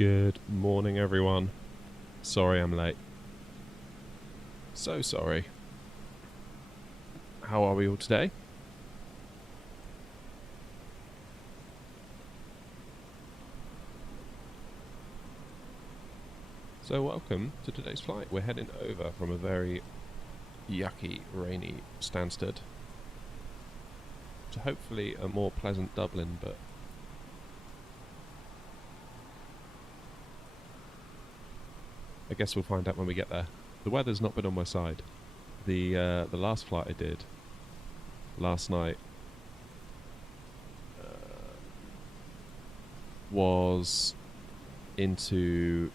Good morning, everyone. Sorry I'm late. So sorry. How are we all today? So welcome to today's flight. We're heading over from a very yucky, rainy Stansted to hopefully a more pleasant Dublin, but I guess we'll find out when we get there. The weather's not been on my side. The last flight I did last night was into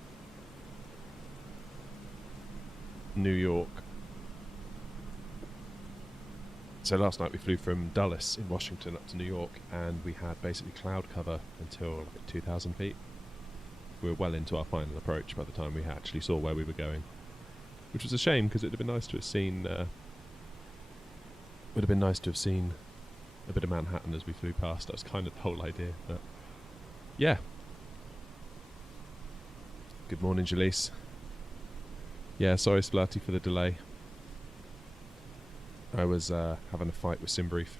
New York. So last night we flew from Dulles in Washington up to New York, and we had basically cloud cover until like 2,000 feet. We were well into our final approach by the time we actually saw where we were going, which was a shame because it would have been nice to have seen. Would have been nice to have seen a bit of Manhattan as we flew past. That was kind of the whole idea. But yeah. Good morning, Jalise. Yeah, sorry, Splatty, for the delay. I was having a fight with Simbrief.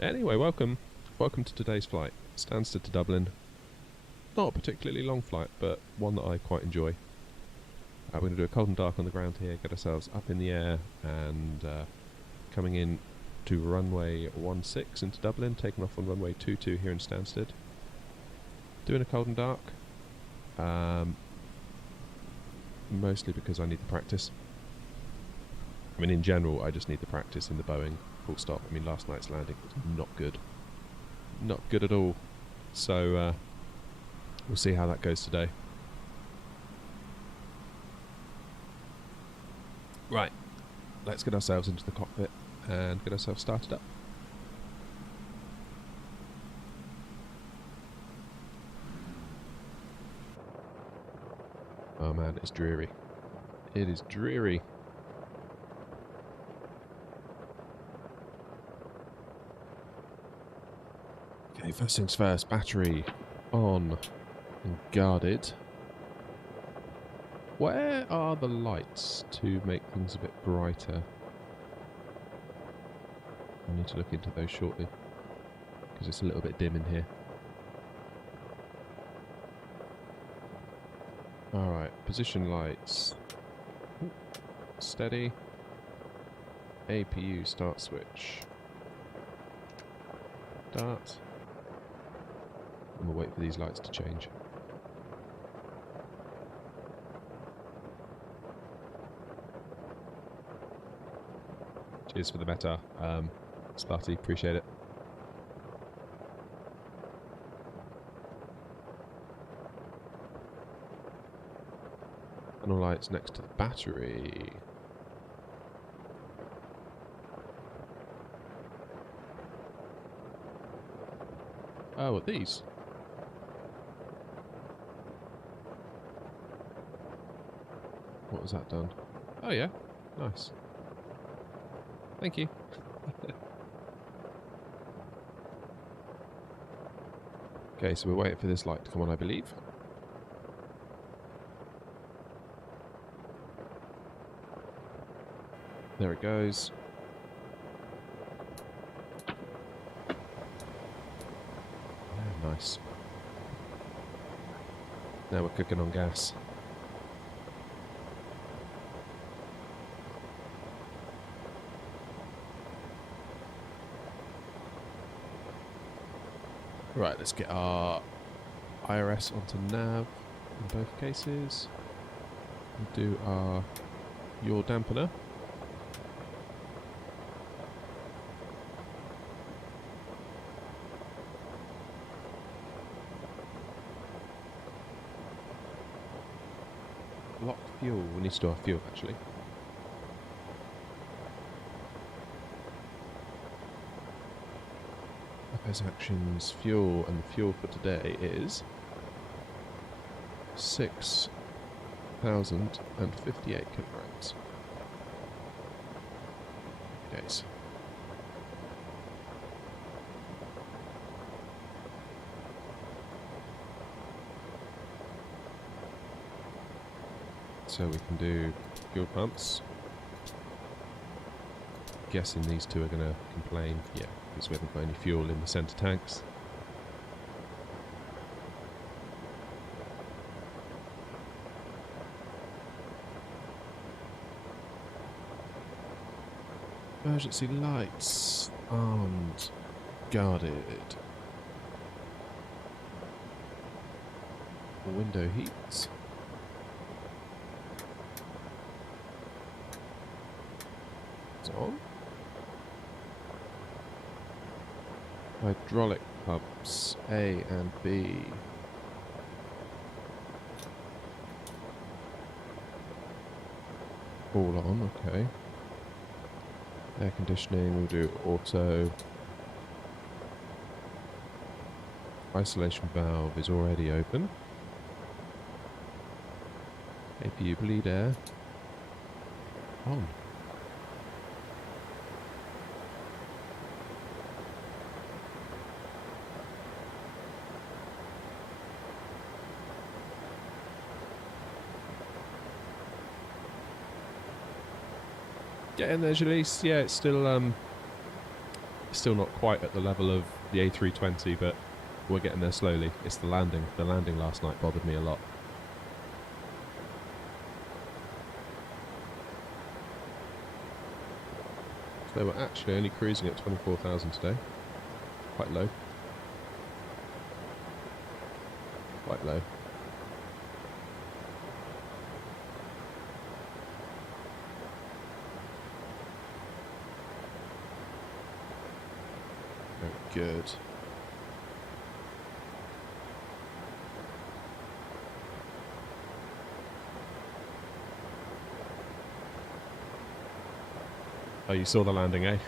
Anyway, welcome to today's flight. Stansted to Dublin. Not a particularly long flight, but one that I quite enjoy. We're going to do a cold and dark on the ground here, get ourselves up in the air, and coming in to runway 16 into Dublin, taking off on runway 22 here in Stansted. Doing a cold and dark. Mostly because I need the practice. I mean, in general, I just need the practice in the Boeing, full stop. I mean, last night's landing was not good. Not good at all. So, we'll see how that goes today. Right. Let's get ourselves into the cockpit and get ourselves started up. Oh man, it's dreary. It is dreary. Okay, first things first, battery on and guarded. Where are the lights to make things a bit brighter? I need to look into those shortly because it's a little bit dim in here. Alright, position lights. Steady. APU start switch. Start. And we'll wait for these lights to change. Cheers for the meta, Sparty, appreciate it. Panel lights next to the battery. Oh, what these? What was that done? Oh yeah, nice. Thank you. Okay, so we're waiting for this light to come on, I believe. There it goes. Oh, nice. Now we're cooking on gas. Right, let's get our IRS onto nav in both cases. We'll do our yaw dampener. Lock fuel. We need to do our fuel actually. FS actions, fuel, and the fuel for today is 6,058 kilograms. Days. So we can do fuel pumps. Guessing these two are going to complain. Yeah, because we haven't got any fuel in the centre tanks. Emergency lights aren't guarded. Window heats. It's on. Hydraulic pumps A and B. All on, okay. Air conditioning, we'll do auto. Isolation valve is already open. APU bleed air. On. Getting there, Jalise. Yeah, it's still not quite at the level of the A320, but we're getting there slowly. It's the landing. The landing last night bothered me a lot. So we're actually only cruising at 24,000 today. Quite low. Quite low. Very good. Oh, you saw the landing, eh?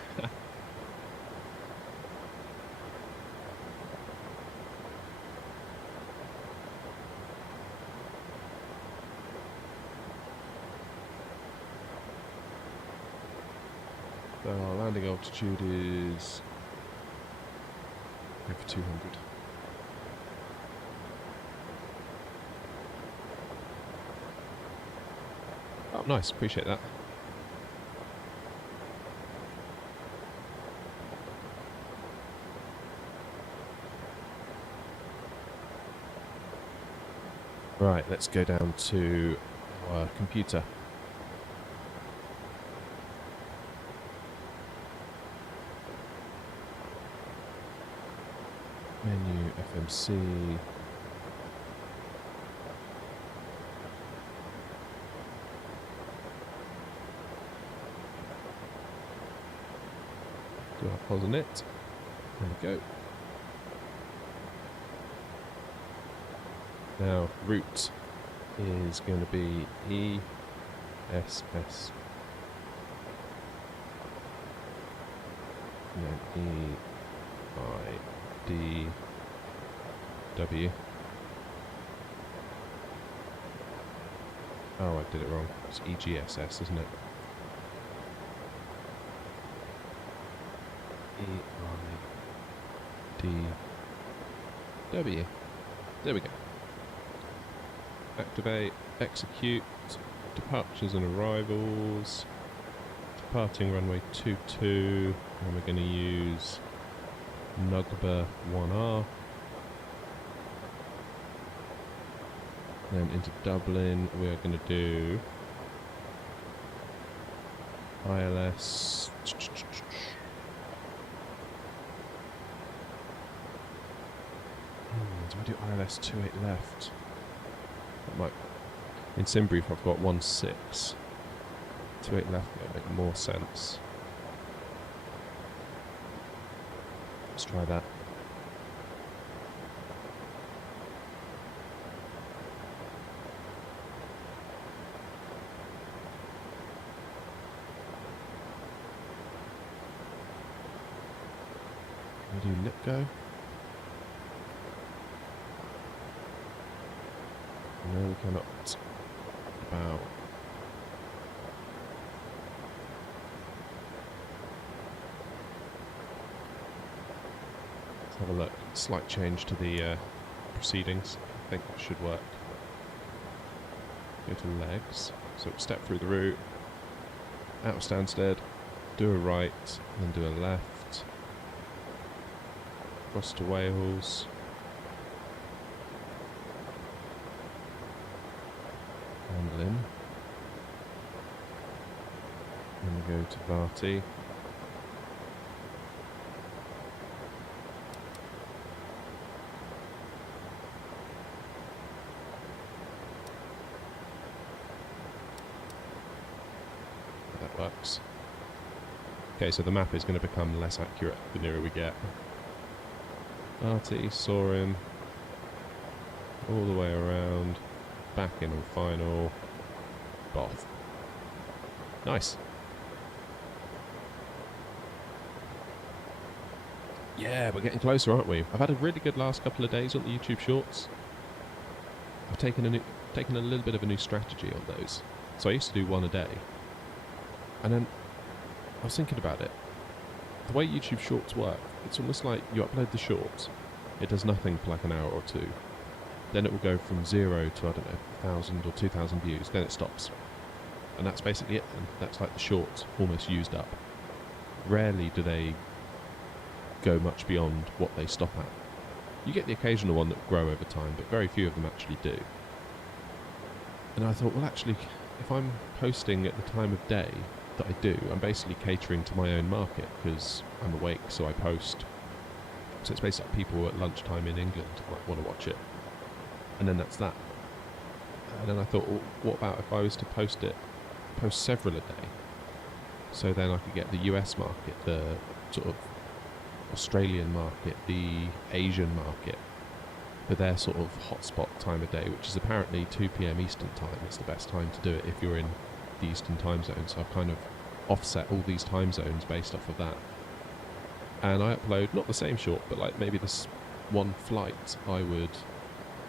So our landing altitude is over 200. Oh, nice. Appreciate that. Right, let's go down to our computer. Menu, FMC. Do our pause on it. There we go. Now, route is going to be ESS. And then EIDW. Oh, I did it wrong. It's EGSS, isn't it? EIDW. There we go. Activate, execute, departures and arrivals, departing runway 22, and we're going to use Nugba 1R, then into Dublin we're going to do ILS, do I do ILS 28 left? That might. In SimBrief I've got 1.6. 28 left might make more sense. Let's try that. Can we do lip go? No, we cannot. Wow. Let's have a look. Slight change to the proceedings. I think that should work. go to legs. So step through the route, out of Stansted, do a right, then do a left, across to Wales, Lynn. Then we go to Varty. That works. Okay, so the map is going to become less accurate the nearer we get. Varty, saw him. All the way around. Back in on final. Both. Nice. Yeah, we're getting closer, aren't we? I've had a really good last couple of days on the YouTube Shorts. I've taken a little bit of a new strategy on those. So I used to do one a day. And then I was thinking about it. The way YouTube Shorts work, it's almost like you upload the shorts. It does nothing for like an hour or two. Then it will go from 0 to, I don't know, 1,000 or 2,000 views. Then it stops. And that's basically it then. That's like the shorts almost used up. Rarely do they go much beyond what they stop at. You get the occasional one that will grow over time, but very few of them actually do. And I thought, well actually, if I'm posting at the time of day that I do, I'm basically catering to my own market, because I'm awake, so I post. So it's basically like people at lunchtime in England might want to watch it. And then that's that. And then I thought, well, what about if I was to post several a day? So then I could get the US market, the sort of Australian market, the Asian market, for their sort of hotspot time of day, which is apparently 2 PM Eastern time. It's the best time to do it if you're in the Eastern time zone. So I've kind of offset all these time zones based off of that. And I upload, not the same short, but like maybe this one flight, I would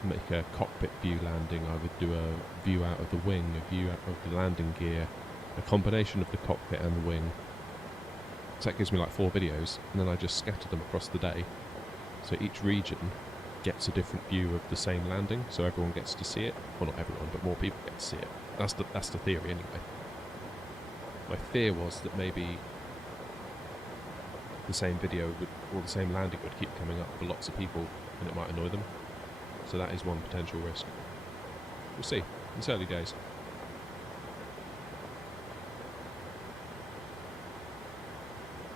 make a cockpit view landing, I would do a view out of the wing, a view out of the landing gear, a combination of the cockpit and the wing. So that gives me like 4 videos, and then I just scatter them across the day. So each region gets a different view of the same landing, so everyone gets to see it. Well, not everyone, but more people get to see it. That's the theory anyway. My fear was that maybe the same video or the same landing would keep coming up for lots of people, and it might annoy them. So that is one potential risk. We'll see. It's early days.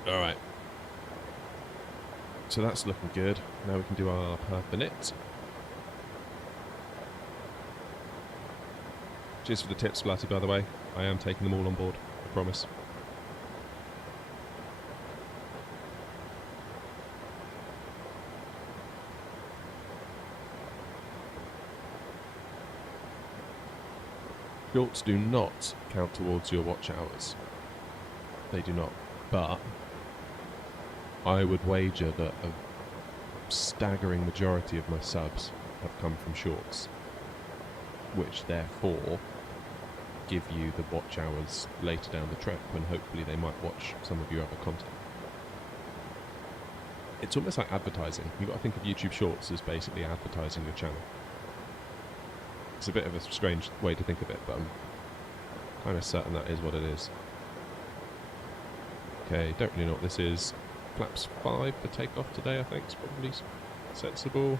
Alright. So that's looking good. Now we can do our per minute. Cheers for the tips, Splatty, by the way. I am taking them all on board, I promise. Shorts do not count towards your watch hours. They do not. But I would wager that a staggering majority of my subs have come from shorts, which therefore give you the watch hours later down the track when hopefully they might watch some of your other content. It's almost like advertising. You've got to think of YouTube Shorts as basically advertising your channel. It's a bit of a strange way to think of it, but I'm kind of certain that is what it is. Okay, don't really know what this is. Flaps 5 for takeoff today, I think, is probably sensible.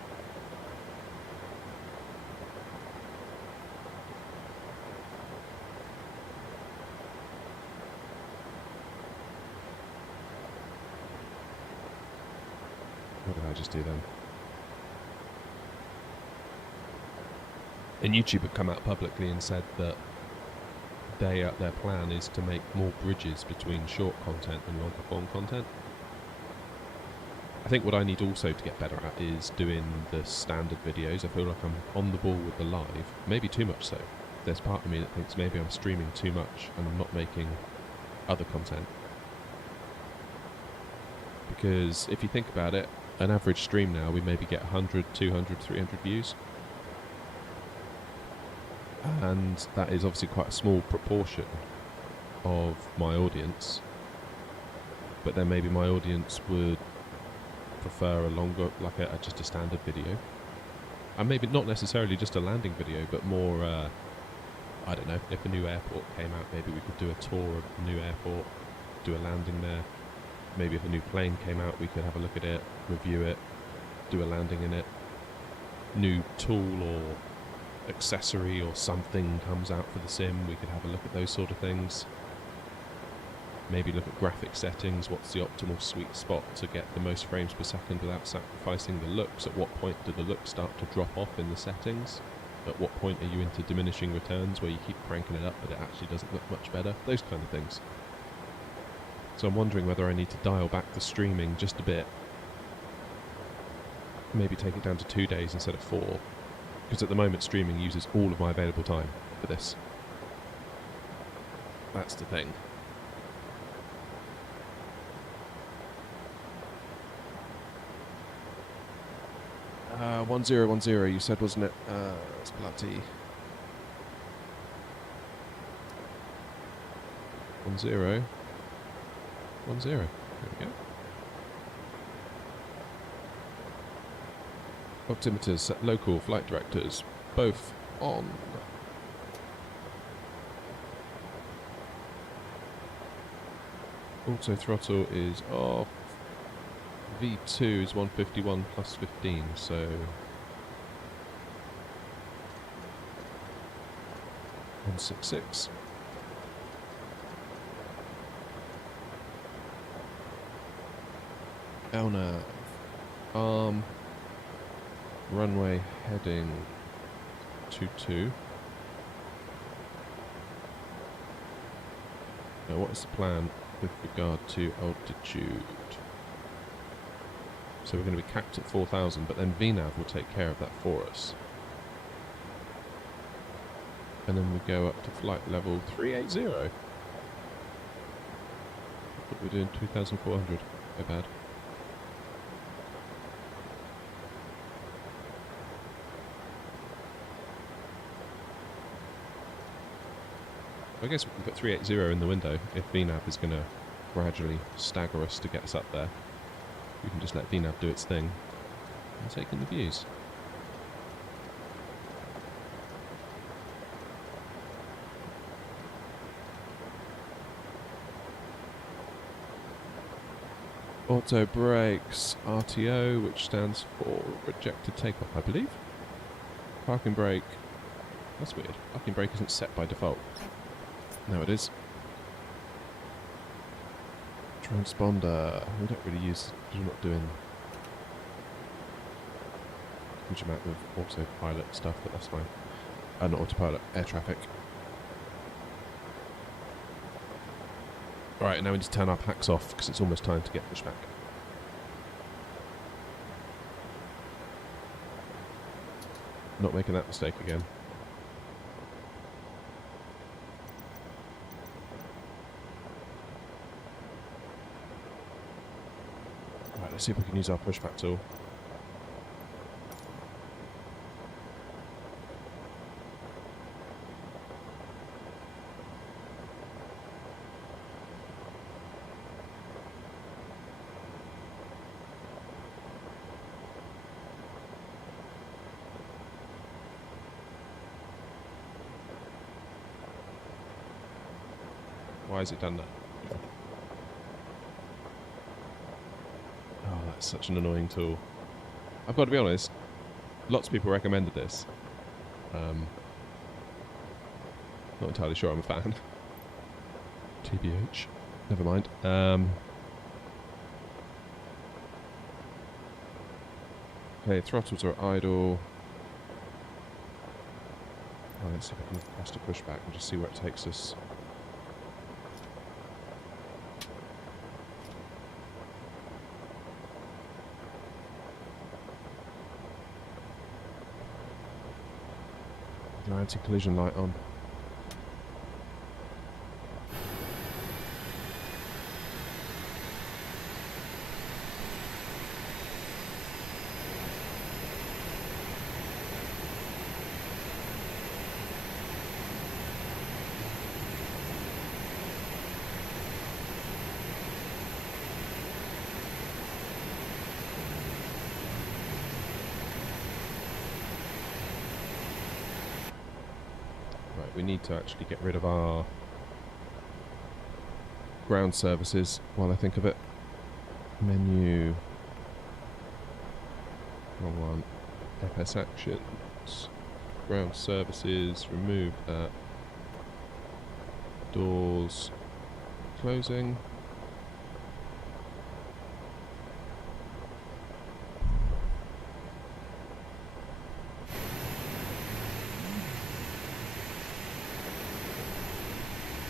What did I just do then? And YouTube had come out publicly and said that their plan is to make more bridges between short content and longer form content. I think what I need also to get better at is doing the standard videos. I feel like I'm on the ball with the live, maybe too much so. There's part of me that thinks maybe I'm streaming too much and I'm not making other content. Because if you think about it, an average stream now, we maybe get 100, 200, 300 views. And that is obviously quite a small proportion of my audience. But then maybe my audience would prefer a longer, like just a standard video. And maybe not necessarily just a landing video, but more I don't know, if a new airport came out, maybe we could do a tour of the new airport, do a landing there. Maybe if a new plane came out, we could have a look at it, review it, do a landing in it. New tool or accessory or something comes out for the sim, we could have a look at those sort of things. Maybe look at graphic settings, what's the optimal sweet spot to get the most frames per second without sacrificing the looks, at what point do the looks start to drop off in the settings, at what point are you into diminishing returns where you keep cranking it up but it actually doesn't look much better, those kind of things. So I'm wondering whether I need to dial back the streaming just a bit, maybe take it down to 2 days instead of 4, because at the moment streaming uses all of my available time for this. That's the thing. Uh, 1010 you said, wasn't it? Spalati. 10. 10. There we go. Altimeters set local flight directors both on. Auto throttle is off. V2 is 151 plus 15, so 166. LNAV. Runway heading 22. Now what is the plan with regard to altitude? So we're going to be capped at 4,000, but then VNAV will take care of that for us. And then we go up to flight level 380. What we're doing, 2,400. No bad. I guess we can put 380 in the window if VNAV is going to gradually stagger us to get us up there. We can just let VNAV do its thing and take in the views. Auto brakes, RTO, which stands for rejected takeoff, I believe. Parking brake. That's weird. Parking brake isn't set by default. No, it is. Transponder. We don't really use. We're not doing a huge amount of autopilot stuff, but that's fine. Not autopilot, air traffic. Right, now we need to turn our packs off because it's almost time to get pushed back. Not making that mistake again. Right, let's see if we can use our pushback tool. Why has it done that? Oh, that's such an annoying tool. I've got to be honest, lots of people recommended this. Not entirely sure I'm a fan. TBH. Never mind. Okay, throttles are idle. Oh, let's see if I can press to push back and just see where it takes us. Anti-collision light on. we need to actually get rid of our ground services while I think of it. Menu. Wrong one. FS actions. Ground services. Remove that. Doors. Closing.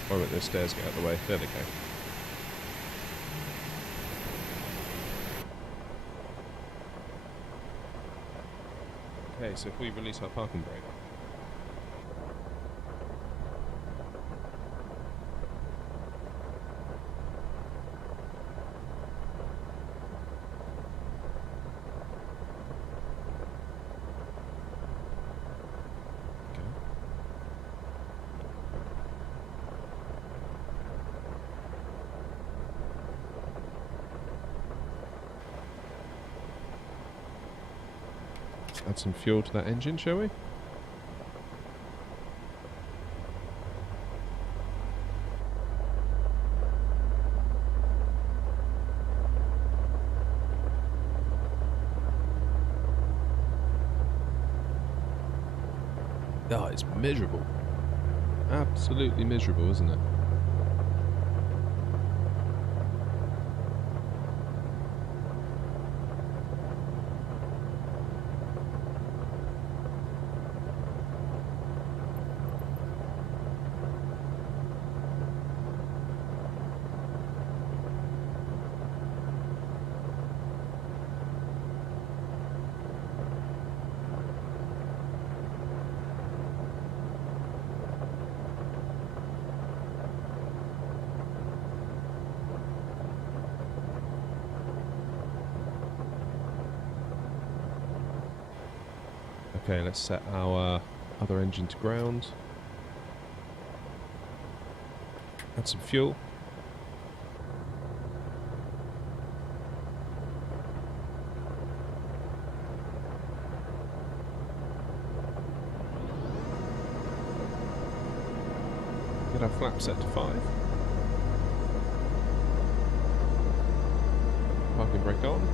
Why won't those stairs get out of the way? There they go. Okay, so if we release our parking brake. Add some fuel to that engine, shall we? Oh, it's miserable. Absolutely miserable, isn't it? Okay, let's set our other engine to ground. Add some fuel. Get our flap set to 5. Parking brake on.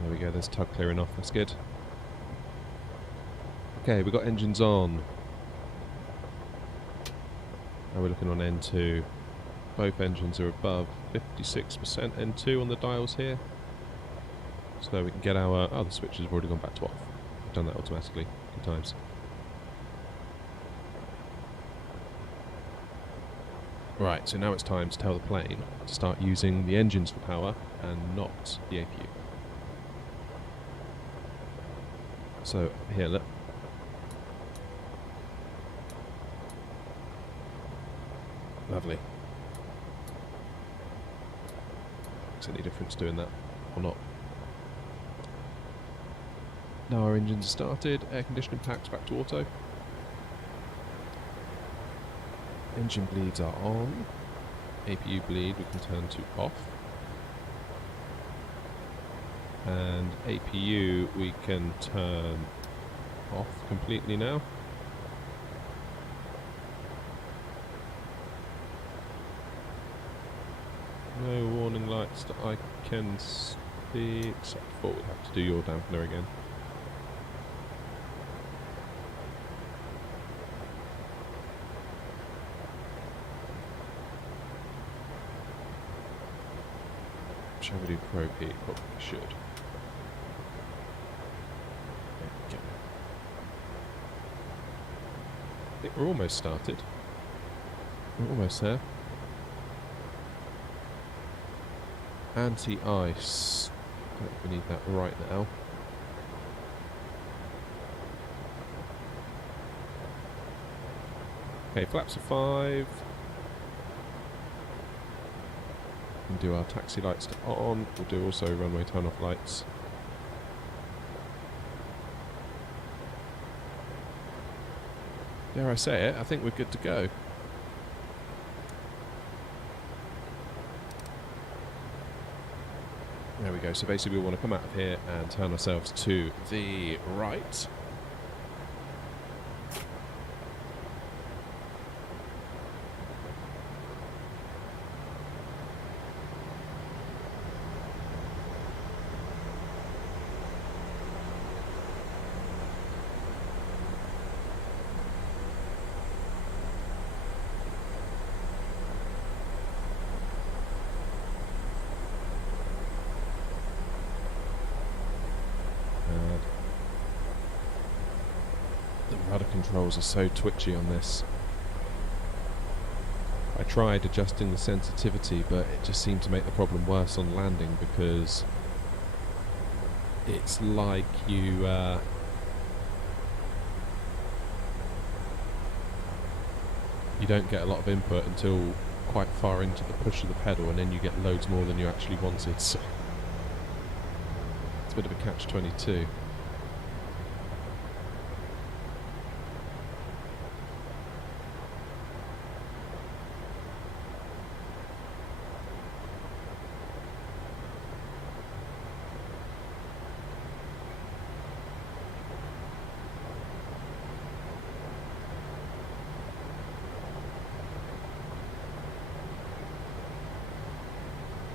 There we go, there's tug clearing off, that's good. Okay, we've got engines on. Now we're looking on N2. Both engines are above 56% N2 on the dials here. So we can get our... Oh, the switches have already gone back to off. We've done that automatically. Good times. Right, so now it's time to tell the plane to start using the engines for power and not the APU. So, here, look. Lovely. Makes any difference doing that or not. Now our engines are started, air conditioning packs back to auto. Engine bleeds are on. APU bleed we can turn to off. And APU we can turn off completely now. No warning lights that I can see, except for we have to do your dampener again. Shall we do Pro P? Probably should. There we go. I think we're almost started. We're almost there. Anti-ice. I don't think we need that right now. Okay, flaps are 5. We'll do our taxi lights to on. We'll do also runway turn off lights. dare I say it, I think we're good to go. There we go. So basically we want to come out of here and turn ourselves to the right. Rudder controls are so twitchy on this. I tried adjusting the sensitivity, but it just seemed to make the problem worse on landing because it's like you don't get a lot of input until quite far into the push of the pedal, and then you get loads more than you actually wanted. So it's a bit of a catch-22.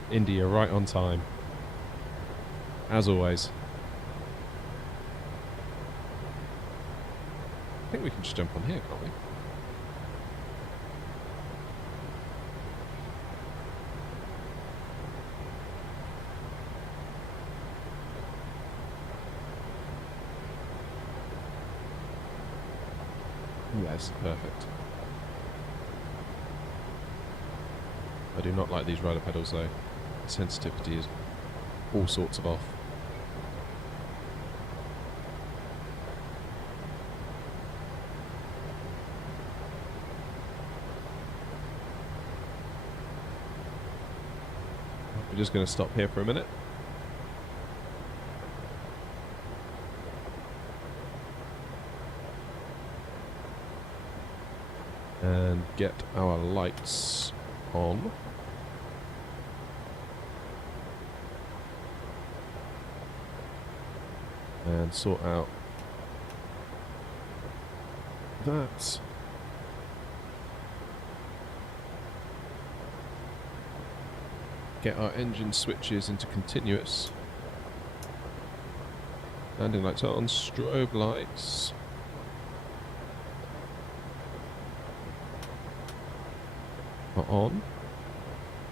India right on time, as always. I think we can just jump on here, can't we? Yes, perfect. I do not like these rudder pedals though. Sensitivity is all sorts of off. We're just going to stop here for a minute. And get our lights on. And sort out that. Get our engine switches into continuous. Landing lights on, strobe lights. Are on.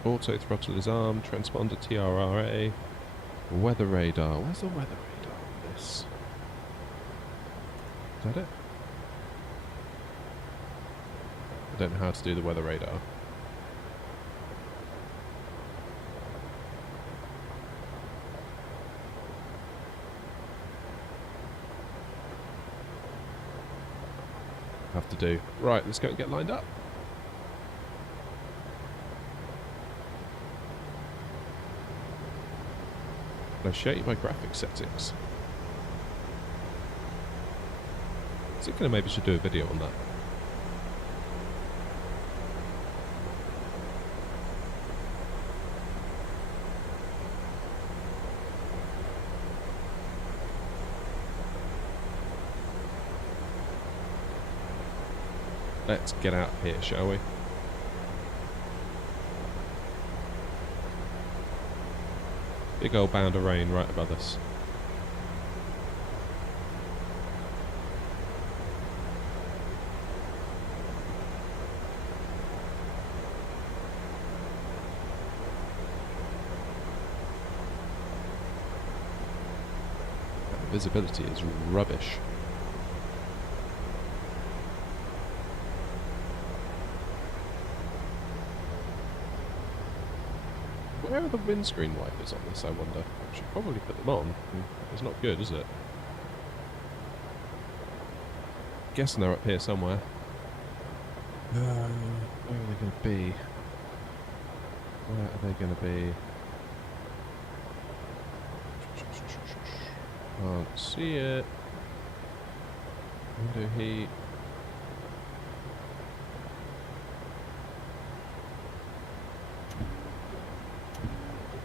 Auto throttle is armed, transponder TRRA. Weather radar. Where's the weather radar? Is that it? I don't know how to do the weather radar. Have to do. Right, let's go and get lined up. I'll show you my graphics settings. I was thinking I maybe should do a video on that. Let's get out of here, shall we? Big old bound of rain right above us. Visibility is rubbish. Where are the windscreen wipers on this, I wonder? I should probably put them on. It's not good, is it? Guessing they're up here somewhere. Where are they going to be? Where are they going to be? Can't see it. Window heat.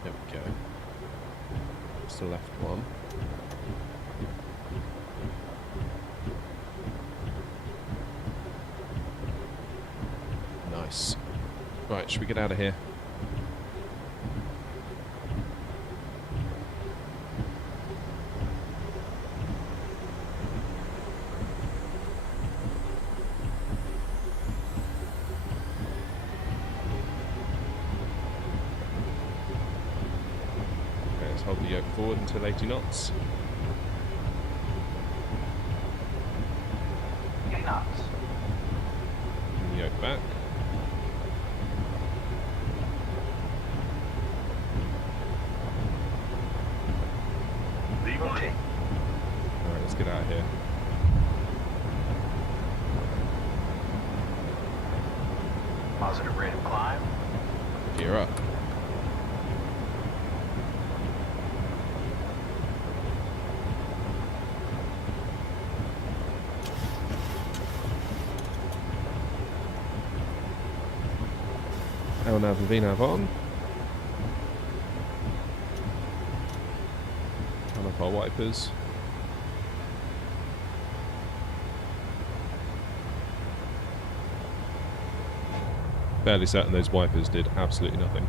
There we go. It's the left one. Nice. Right, should we get out of here? Okay, let's hold the yoke forward until 80 knots. 80 knots. And the yoke back. Rotate. Alright, let's get out of here. Positive rate of climb. Gear up. LNAV and VNAV on. Turn off our wipers. Fairly certain those wipers did absolutely nothing.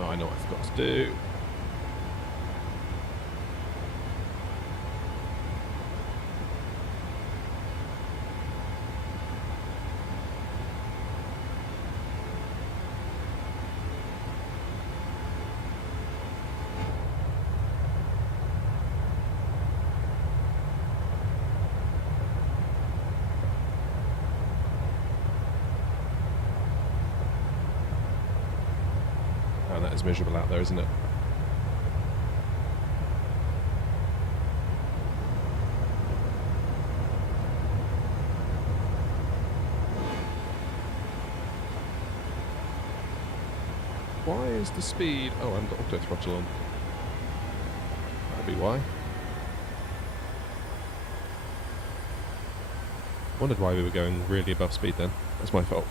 Oh, I know what I forgot to do. And that is miserable out there, isn't it? Why is the speed... Oh, I haven't got auto throttle on. That'll be why. Wondered why we were going really above speed then. That's my fault.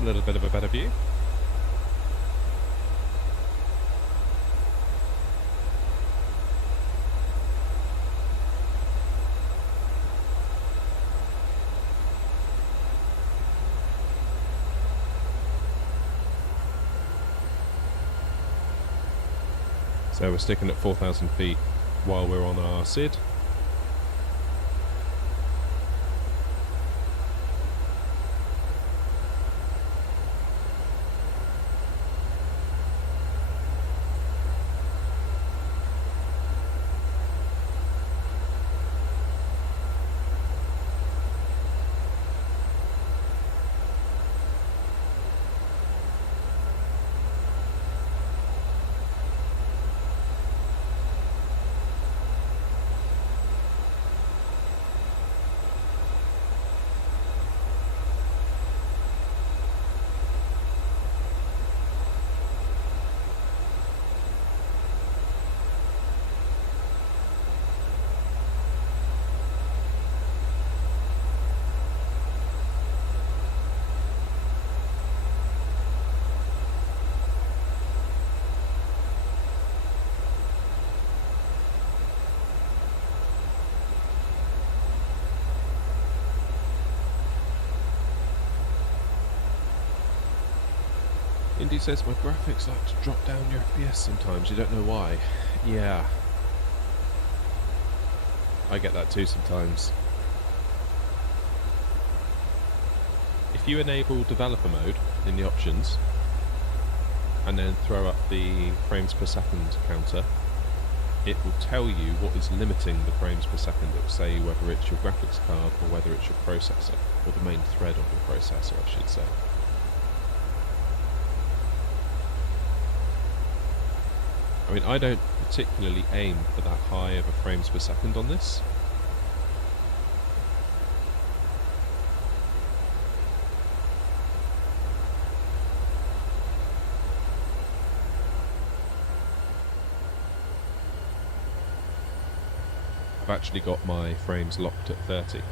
A little bit of a better view. So we're sticking at 4,000 feet while we're on our SID. Indy says my graphics like to drop down your FPS sometimes, you don't know why. Yeah. I get that too sometimes. If you enable developer mode in the options and then throw up the frames per second counter, it will tell you what is limiting the frames per second. It will say whether it's your graphics card or whether it's your processor, or the main thread of your processor, I should say. I mean, I don't particularly aim for that high of a frames per second on this. I've actually got my frames locked at 30.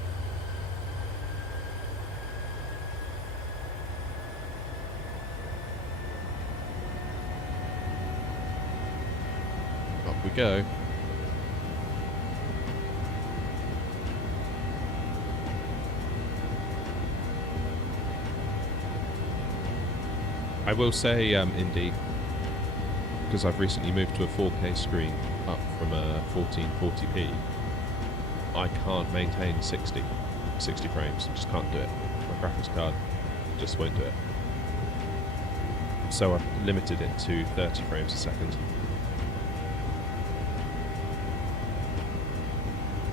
Up we go. I will say, Indy, because I've recently moved to a 4K screen up from a 1440p, I can't maintain 60 frames. Just can't do it. My graphics card just won't do it. So I've limited it to 30 frames a second.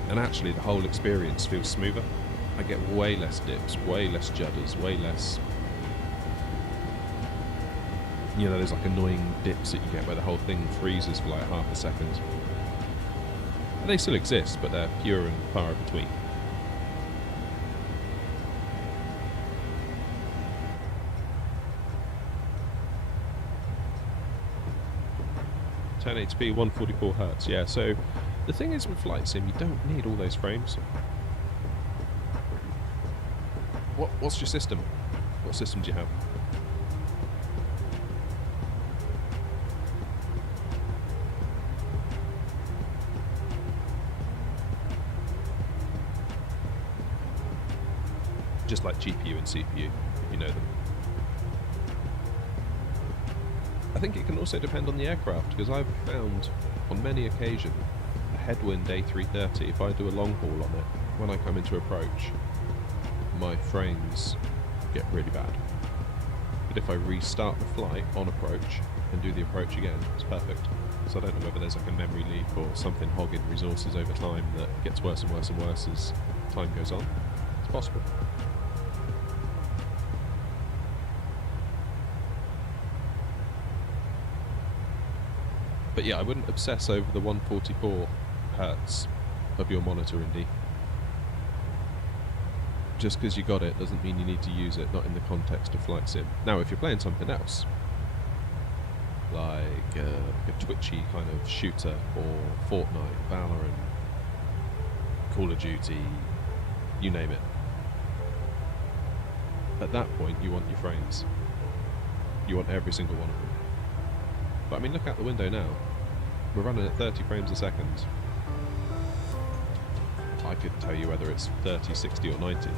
And actually the whole experience feels smoother. I get way less dips, way less judders, way less... You know, there's like annoying dips that you get where the whole thing freezes for like half a second. And they still exist, but they're fewer and far between. (1080p 144 Hz). Yeah, so the thing is with Flight Sim, you don't need all those frames. What's your system? What system do you have? Just like GPU and CPU, if you know them. I think it can also depend on the aircraft, because I've found on many occasions a headwind A330, if I do a long haul on it, when I come into approach, my frames get really bad. But if I restart the flight on approach and do the approach again, it's perfect. So I don't know whether there's like a memory leak or something hogging resources over time that gets worse and worse and worse as time goes on. It's possible. But yeah, I wouldn't obsess over the 144 Hz of your monitor, Indy. Just because you got it doesn't mean you need to use it, not in the context of Flight Sim. Now, if you're playing something else, like a twitchy kind of shooter, or Fortnite, Valorant, Call of Duty, you name it, at that point you want your frames. You want every single one of them. But I mean, look out the window now. We're running at 30 frames a second. I couldn't tell you whether it's 30, 60 or 90.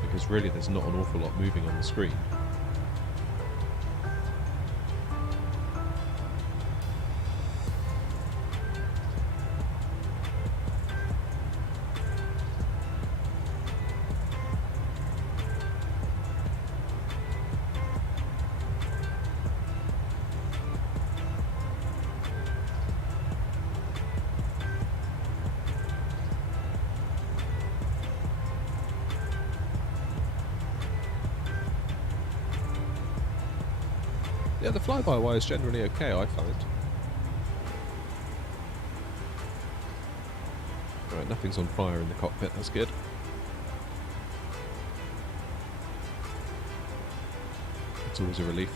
Because really there's not an awful lot moving on the screen. Yeah, the fly-by-wire is generally okay, I find. Alright, nothing's on fire in the cockpit, that's good. It's always a relief.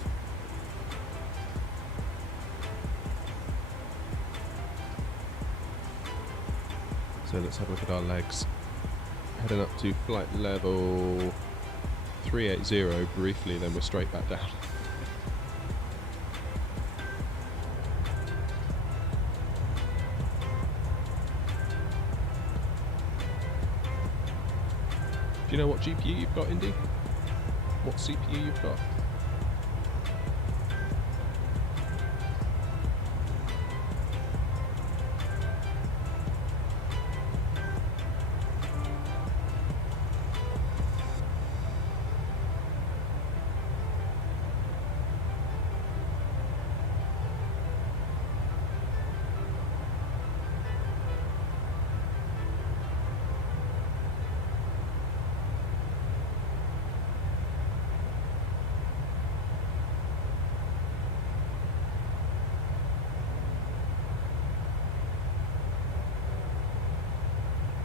So let's have a look at our legs. Heading up to flight level 380 briefly, then we're straight back down. Do you know what GPU you've got, Indy? what CPU you've got.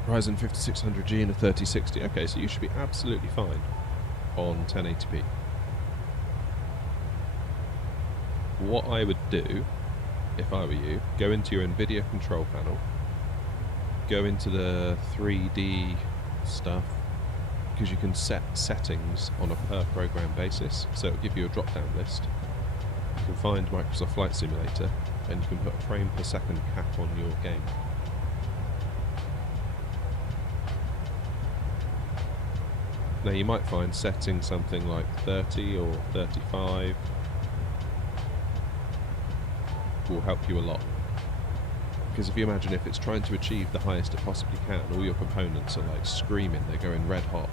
Ryzen 5600G and a 3060. Okay, so you should be absolutely fine on 1080p. What I would do, if I were you, go into your Nvidia control panel, go into the 3D stuff, because you can set settings on a per program basis, so it'll give you a drop down list. You can find Microsoft Flight Simulator, and you can put a frame per second cap on your game. Now you might find setting something like 30 or 35 will help you a lot. Because if you imagine if it's trying to achieve the highest it possibly can, all your components are like screaming, they're going red hot.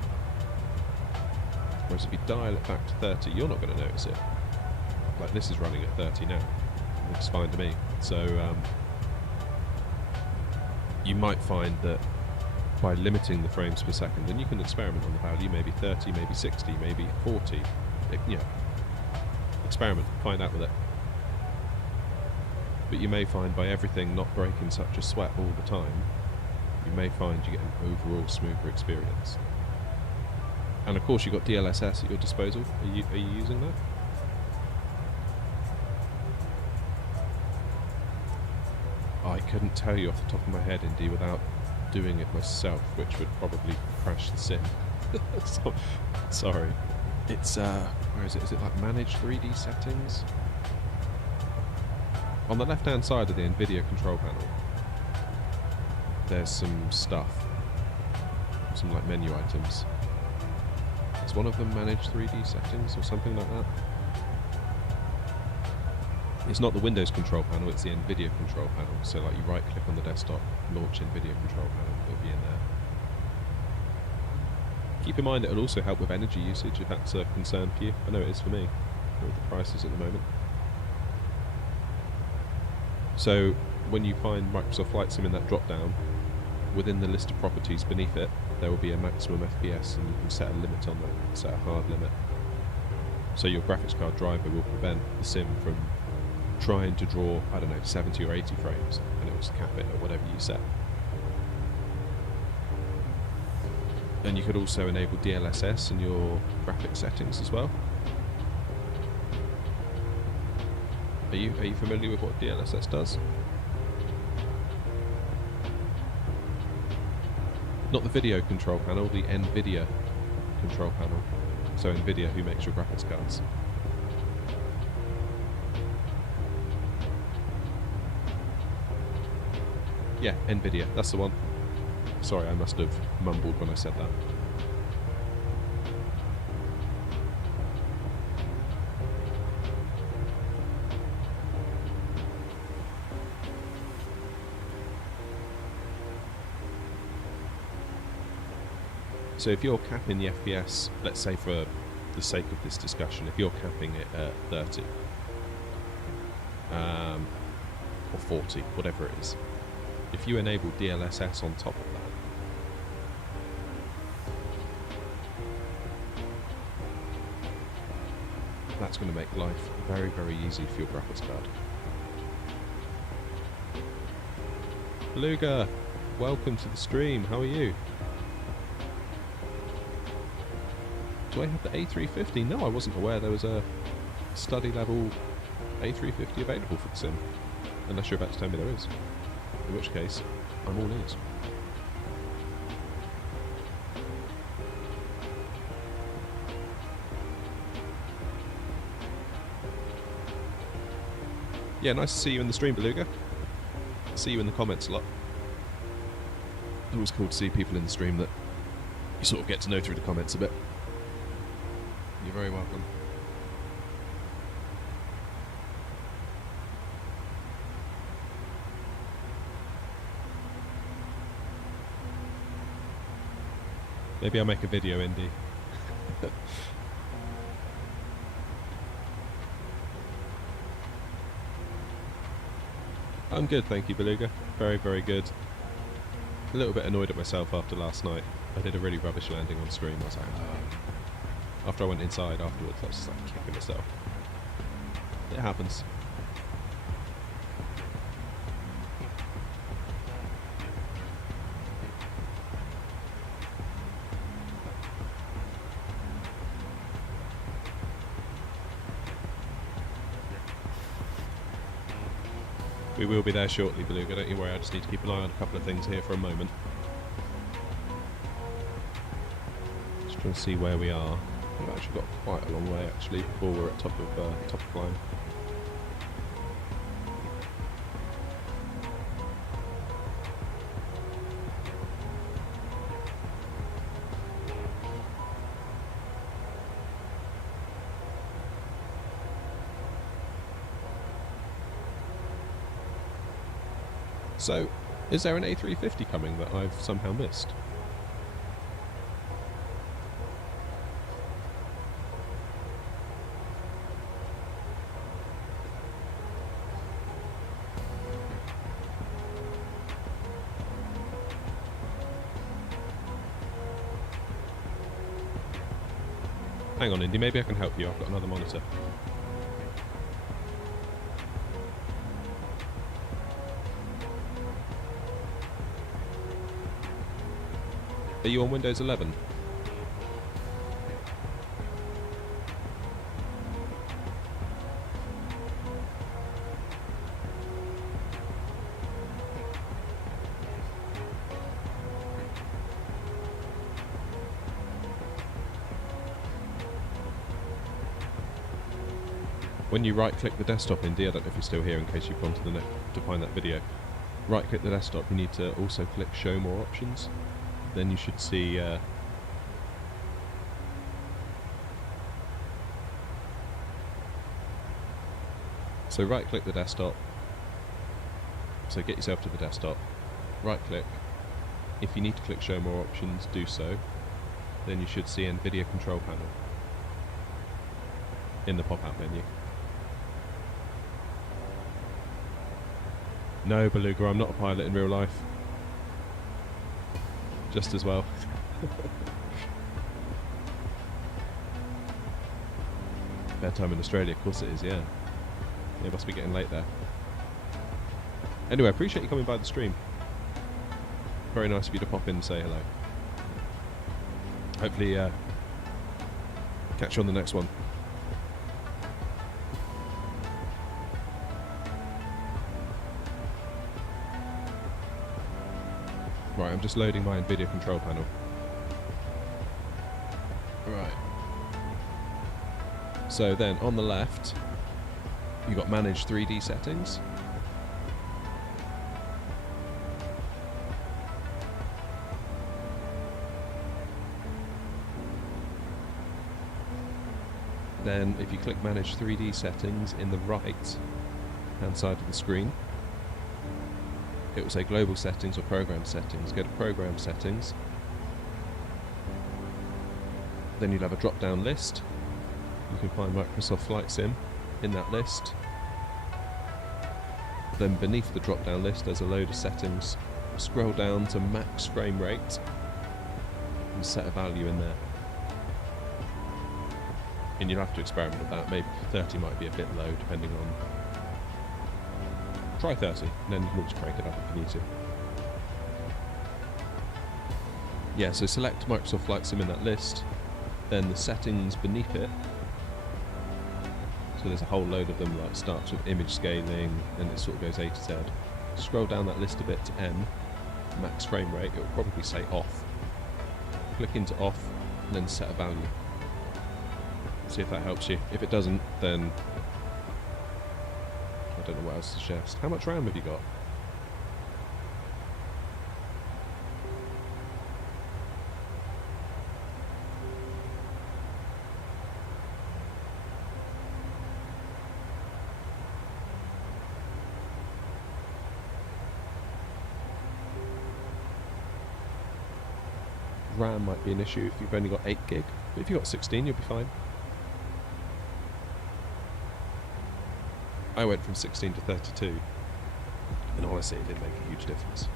Whereas if you dial it back to 30, you're not going to notice it. Like this is running at 30 now. Looks fine to me. So you might find that by limiting the frames per second, and you can experiment on the value, maybe 30, maybe 60, maybe 40. Experiment, find out with it. But you may find by everything not breaking such a sweat all the time, you may find you get an overall smoother experience. And of course you've got DLSS at your disposal. Are you using that? I couldn't tell you off the top of my head, Indy, without doing it myself, which would probably crash the sim. So, sorry. It's where is it? Is it like manage 3D settings? On the left hand side of the Nvidia control panel, there's some stuff, some like menu items. Is one of them manage 3D settings or something like that? It's not the Windows control panel, it's the Nvidia control panel. So like you right click on the desktop, launch Nvidia control panel, it'll be in there. Keep in mind it'll also help with energy usage if that's a concern for you. I know it is for me, with the prices at the moment. So when you find Microsoft Flight Sim in that drop down, within the list of properties beneath it, there will be a maximum FPS and you can set a limit on that, set a hard limit. So your graphics card driver will prevent the sim from trying to draw, I don't know, 70 or 80 frames, and it will just cap it at whatever you set. And you could also enable DLSS in your graphics settings as well. Are you familiar with what DLSS does? Not the video control panel, the Nvidia control panel. So Nvidia, who makes your graphics cards. Yeah, Nvidia, that's the one. Sorry, I must have mumbled when I said that. So if you're capping the FPS, let's say for the sake of this discussion, if you're capping it at 30 or 40, whatever it is, if you enable DLSS on top of that, that's going to make life very, very easy for your graphics card. Beluga, welcome to the stream. How are you? Do I have the A350? No, I wasn't aware there was a study level A350 available for the sim. Unless you're about to tell me there is. In which case, I'm all ears. Yeah, nice to see you in the stream, Beluga. See you in the comments a lot. Always cool to see people in the stream that you sort of get to know through the comments a bit. You're very welcome. Maybe I'll make a video, Indy. I'm good, thank you, Beluga. Very, very good. A little bit annoyed at myself after last night. I did a really rubbish landing on stream. I was like, oh. After I went inside afterwards, I was just like kicking myself. It happens. We will be there shortly, Beluga, don't you worry. I just need to keep an eye on a couple of things here for a moment. Just trying to see where we are. We've actually got quite a long way actually before we're at top of climb. So, is there an A350 coming that I've somehow missed? Hang on, Indy, maybe I can help you. I've got another monitor. Are you on Windows 11? When you right-click the desktop, Indy, I don't know if you're still here in case you've gone to the net to find that video. Right-click the desktop, you need to also click Show More Options. Then you should see so right click the desktop, so get yourself to the desktop, right click, if you need to click show more options do so, then you should see Nvidia control panel in the pop-out menu. No, Beluga, I'm not a pilot in real life. Just as well. Bedtime in Australia, of course it is, yeah. It must be getting late there. Anyway, I appreciate you coming by the stream. Very nice of you to pop in and say hello. Hopefully, catch you on the next one. Right, I'm just loading my Nvidia control panel. Right. So then, on the left, you've got Manage 3D Settings. Then, if you click Manage 3D Settings in the right-hand side of the screen, it will say Global Settings or Program Settings. Go to Program Settings. Then you'll have a drop-down list. You can find Microsoft Flight Sim in that list. Then beneath the drop-down list there's a load of settings. Scroll down to max frame rate and set a value in there. And you'll have to experiment with that. Maybe 30 might be a bit low depending on... Try 30, and then you can always crank it up if you need to. Yeah, so select Microsoft Flight Sim in that list, then the settings beneath it. So there's a whole load of them, like starts with image scaling, and it sort of goes A to Z. Scroll down that list a bit to M, max frame rate, it will probably say off. Click into off, and then set a value. See if that helps you. If it doesn't, then I don't know what else to suggest. How much RAM have you got? RAM might be an issue if you've only got 8 gig, but if you've got 16 you'll be fine. I went from 16 to 32, and honestly it didn't make a huge difference.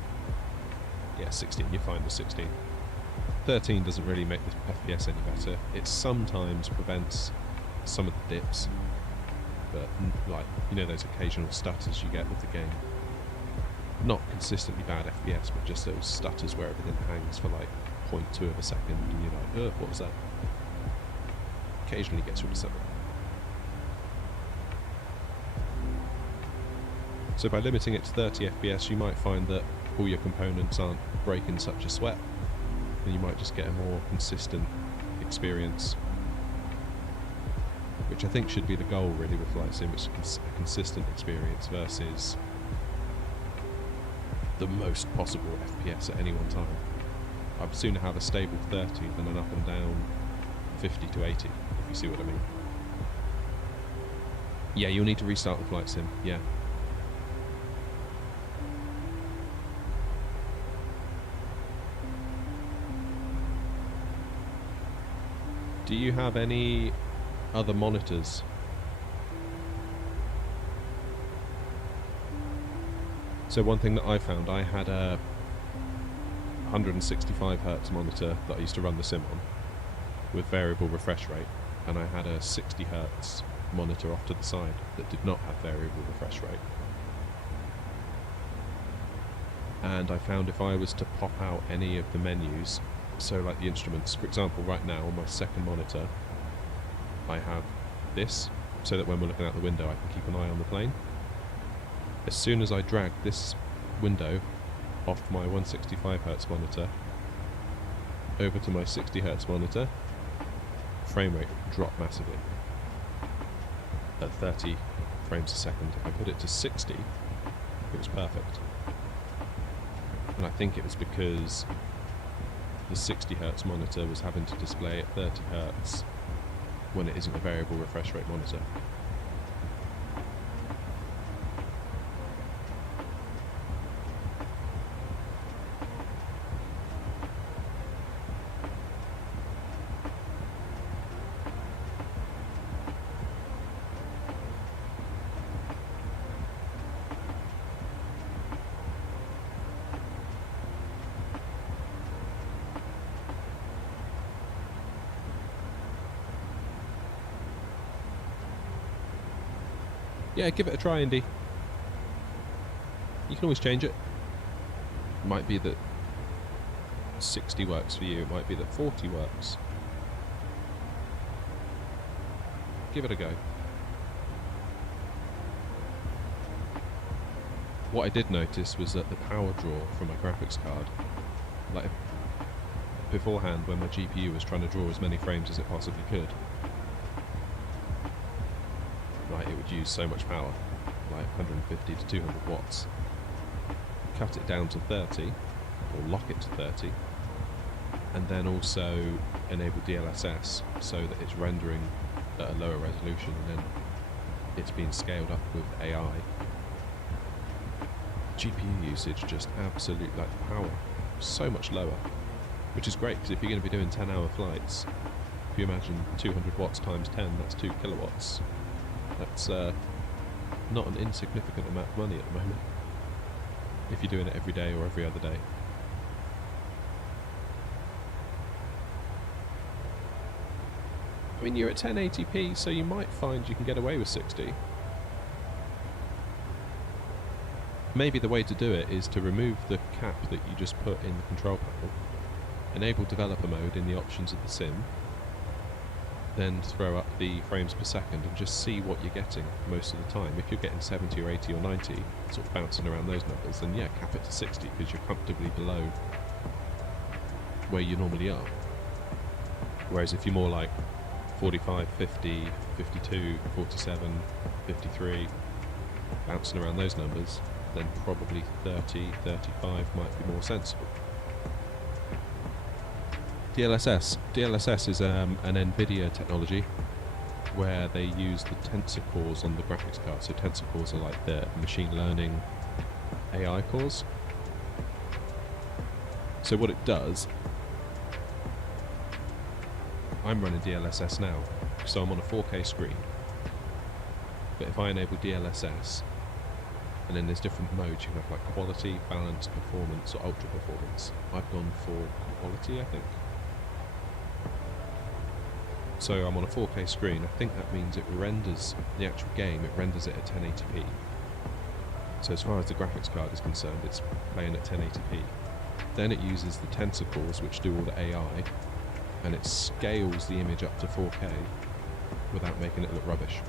Yeah, 16, you're fine with 16. 13 doesn't really make the FPS any better. It sometimes prevents some of the dips, but like, you know, those occasional stutters you get with the game. Not consistently bad FPS, but just those stutters where everything hangs for like 0.2 of a second and you're like, what was that? Occasionally gets rid of something. So by limiting it to 30 FPS, you might find that all your components aren't breaking such a sweat, and you might just get a more consistent experience, which I think should be the goal really with Flight Sim. It's a consistent experience versus the most possible FPS at any one time. I'd sooner have a stable 30 than an up and down 50 to 80, if you see what I mean. Yeah, you'll need to restart the Flight Sim, yeah. Do you have any other monitors? So one thing that I found, I had a 165Hz monitor that I used to run the sim on with variable refresh rate, and I had a 60Hz monitor off to the side that did not have variable refresh rate. And I found if I was to pop out any of the menus, so like the instruments, for example, right now on my second monitor I have this, so that when we're looking out the window I can keep an eye on the plane. As soon as I drag this window off my 165Hz monitor over to my 60Hz monitor, frame rate dropped massively at 30 frames a second. If I put it to 60, it was perfect. And I think it was because the 60Hz monitor was having to display at 30Hz when it isn't a variable refresh rate monitor. Yeah, give it a try, Indy. You can always change it. It might be that 60 works for you, it might be that 40 works. Give it a go. What I did notice was that the power draw from my graphics card, like beforehand when my GPU was trying to draw as many frames as it possibly could, it would use so much power, like 150 to 200 watts. Cut it down to 30, or lock it to 30, and then also enable DLSS so that it's rendering at a lower resolution and then it's being scaled up with AI. GPU usage just absolute, like the power, so much lower, which is great because if you're going to be doing 10-hour flights, if you imagine 200 watts times 10, that's 2 kilowatts. That's not an insignificant amount of money at the moment, if you're doing it every day or every other day. I mean, you're at 1080p, so you might find you can get away with 60. Maybe the way to do it is to remove the cap that you just put in the control panel, enable developer mode in the options of the sim, then throw up the frames per second and just see what you're getting most of the time. If you're getting 70 or 80 or 90, sort of bouncing around those numbers, then yeah, cap it to 60 because you're comfortably below where you normally are. Whereas if you're more like 45, 50, 52, 47, 53, bouncing around those numbers, then probably 30, 35 might be more sensible. DLSS is an Nvidia technology where they use the tensor cores on the graphics card. So tensor cores are like the machine learning AI cores. So what it does I'm running DLSS now, so I'm on a 4K screen. But if I enable DLSS, and then there's different modes, you can have like quality, balance, performance, or ultra performance. I've gone for quality, I think. So I'm on a 4K screen. I think that means it renders the actual game, it renders it at 1080p. So as far as the graphics card is concerned, it's playing at 1080p. Then it uses the tensor cores, which do all the AI, and it scales the image up to 4K without making it look rubbish.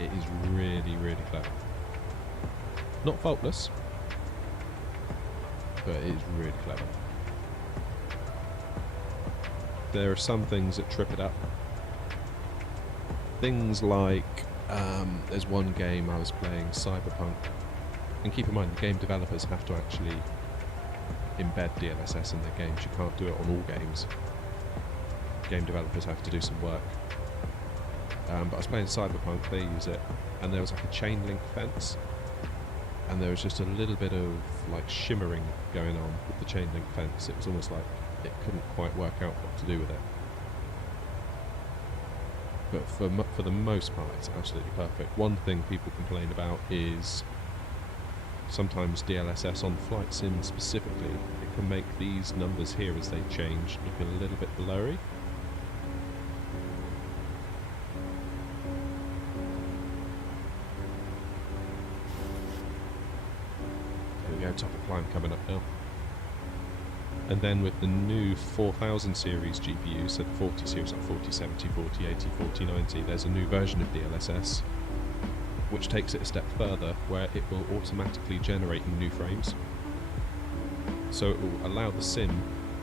It is really, really clever. Not faultless, but it is really clever. There are some things that trip it up. Things like, there's one game I was playing, Cyberpunk, and keep in mind the game developers have to actually embed DLSS in their games. You can't do it on all games. Game developers have to do some work. But I was playing Cyberpunk, they use it, and there was like a chain link fence, and there was just a little bit of like shimmering going on with the chain link fence. It was almost like it couldn't quite work out what to do with it. But for the most part, it's absolutely perfect. One thing people complain about is sometimes DLSS on flight sim specifically, it can make these numbers here as they change look a little bit blurry. There we go, top of climb coming up now. And then with the new 4000 series GPUs, so the 40 series like 4070, 4080, 4090, there's a new version of DLSS which takes it a step further, where it will automatically generate new frames. So it will allow the sim,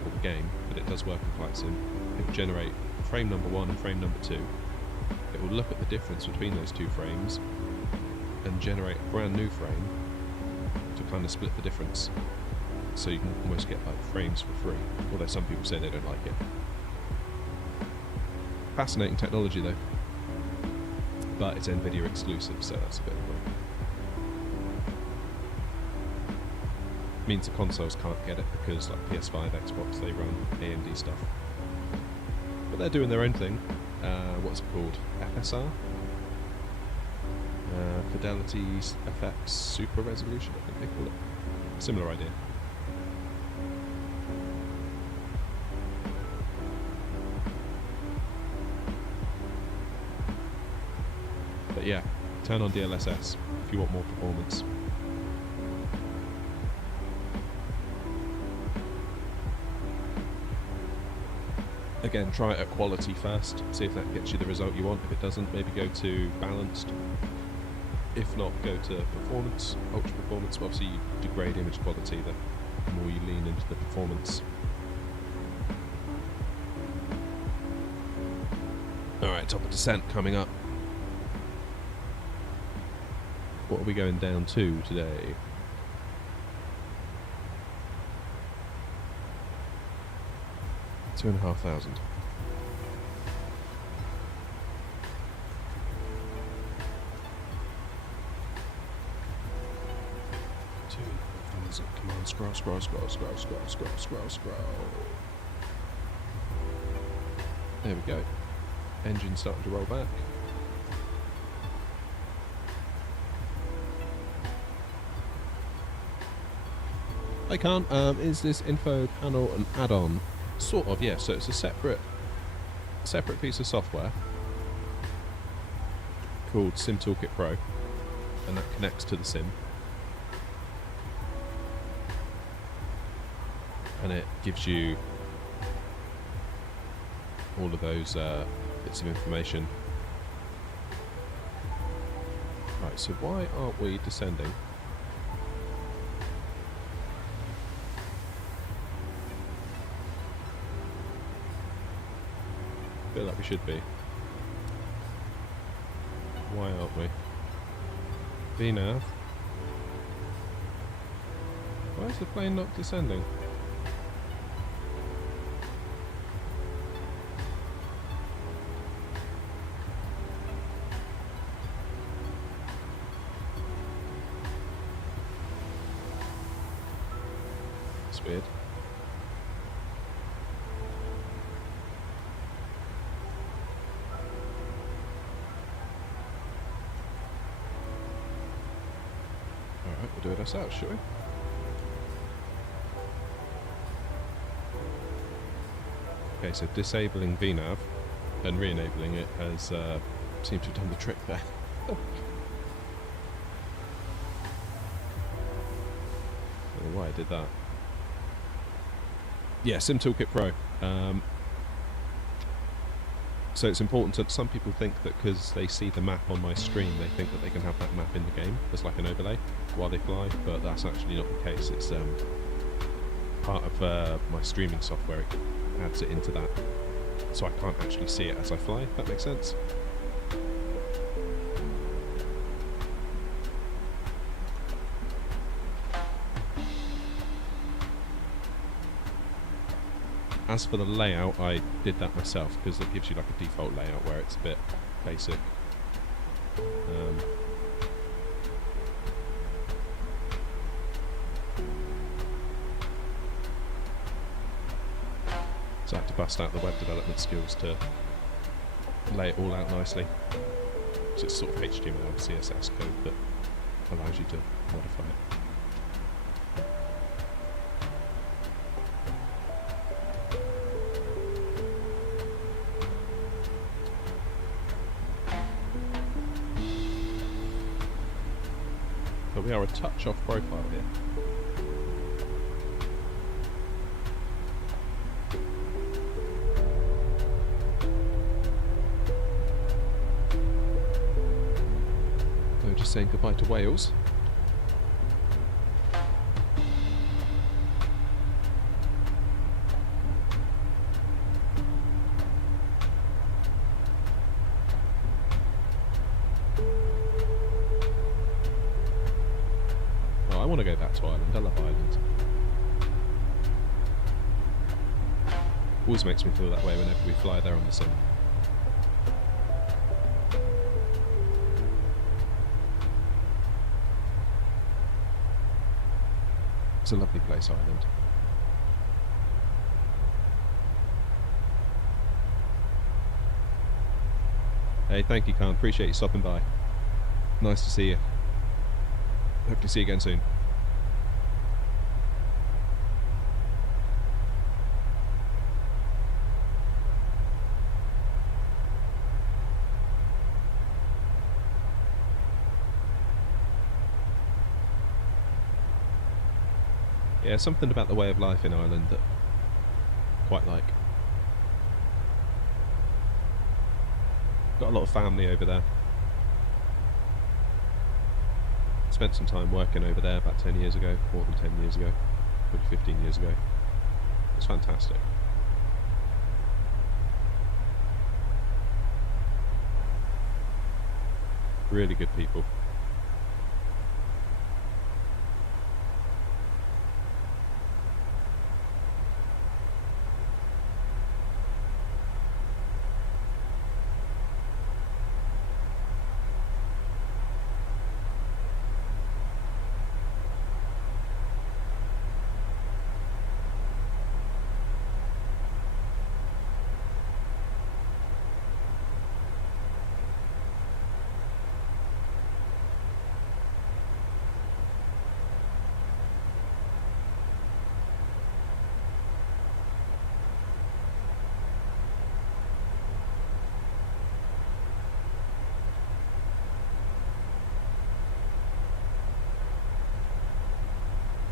or the game, but it does work in flight sim, it will generate frame number 1 and frame number 2. It will look at the difference between those two frames and generate a brand new frame to kind of split the difference. So you can almost get like frames for free, although some people say they don't like it. Fascinating technology though, but it's Nvidia exclusive, so that's a bit annoying. Means the consoles can't get it because like PS5, Xbox, they run AMD stuff. But they're doing their own thing. What's it called? FSR? Fidelity FX Super Resolution, I think they call it. Similar idea. But yeah, turn on DLSS if you want more performance. Again, try it at quality first, see if that gets you the result you want. If it doesn't, maybe go to balanced. If not, go to performance, ultra performance. But obviously you degrade image quality the more you lean into the performance. Alright, top of descent coming up. What are we going down to today? $2,500. 2,500. Come on, scroll, scroll, scroll, scroll, scroll, scroll, scroll, scroll. There we go. Engine starting to roll back. I can't. Is this info panel an add-on? Sort of, yeah. So it's a separate piece of software called Sim Toolkit Pro, and that connects to the sim, and it gives you all of those bits of information. Right. So why aren't we descending? I feel like we should be. Why aren't we? VNav. Why is the plane not descending? It's weird. do it ourselves, shall we? Okay, so disabling VNAV and re-enabling it has seemed to have done the trick there. I don't know why I did that. Yeah, Sim Toolkit Pro. So it's important that some people think that because they see the map on my screen, they think that they can have that map in the game as like an overlay while they fly, but that's actually not the case. It's part of my streaming software. It adds it into that, so I can't actually see it as I fly, if that makes sense. As for the layout, I did that myself because it gives you like a default layout where it's a bit basic. So I had to bust out the web development skills to lay it all out nicely. So it's sort of HTML and CSS code that allows you to modify it. But we are a touch off profile here. So we're just saying goodbye to Wales. I want to go back to Ireland. I love Ireland. Always makes me feel that way whenever we fly there on the sim. It's a lovely place, Ireland. Hey, thank you, Khan. Appreciate you stopping by. Nice to see you. Hope to see you again soon. Yeah, something about the way of life in Ireland that I quite like. Got a lot of family over there. Spent some time working over there about 10 years ago, more than 10 years ago, probably 15 years ago. It's fantastic. Really good people.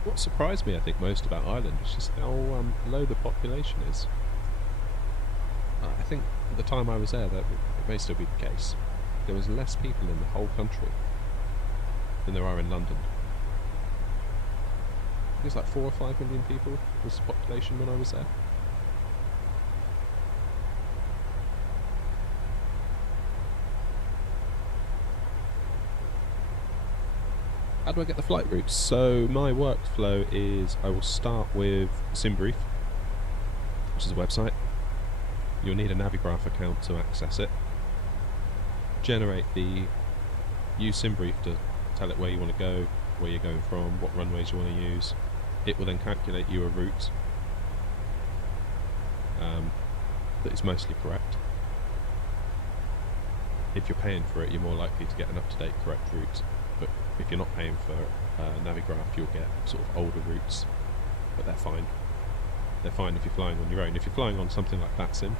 What surprised me, I think, most about Ireland is just how low the population is. I think at the time I was there, that it may still be the case. There was less people in the whole country than there are in London. I think it's like 4 or 5 million people was the population when I was there. How do I get the flight routes? So my workflow is I will start with SimBrief, which is a website. You'll need a Navigraph account to access it. Generate use SimBrief to tell it where you want to go, where you're going from, what runways you want to use. It will then calculate you a route that is mostly correct. If you're paying for it, you're more likely to get an up-to-date correct route. But if you're not paying for Navigraph, you'll get sort of older routes, but they're fine. They're fine if you're flying on your own. If you're flying on something like VATSIM,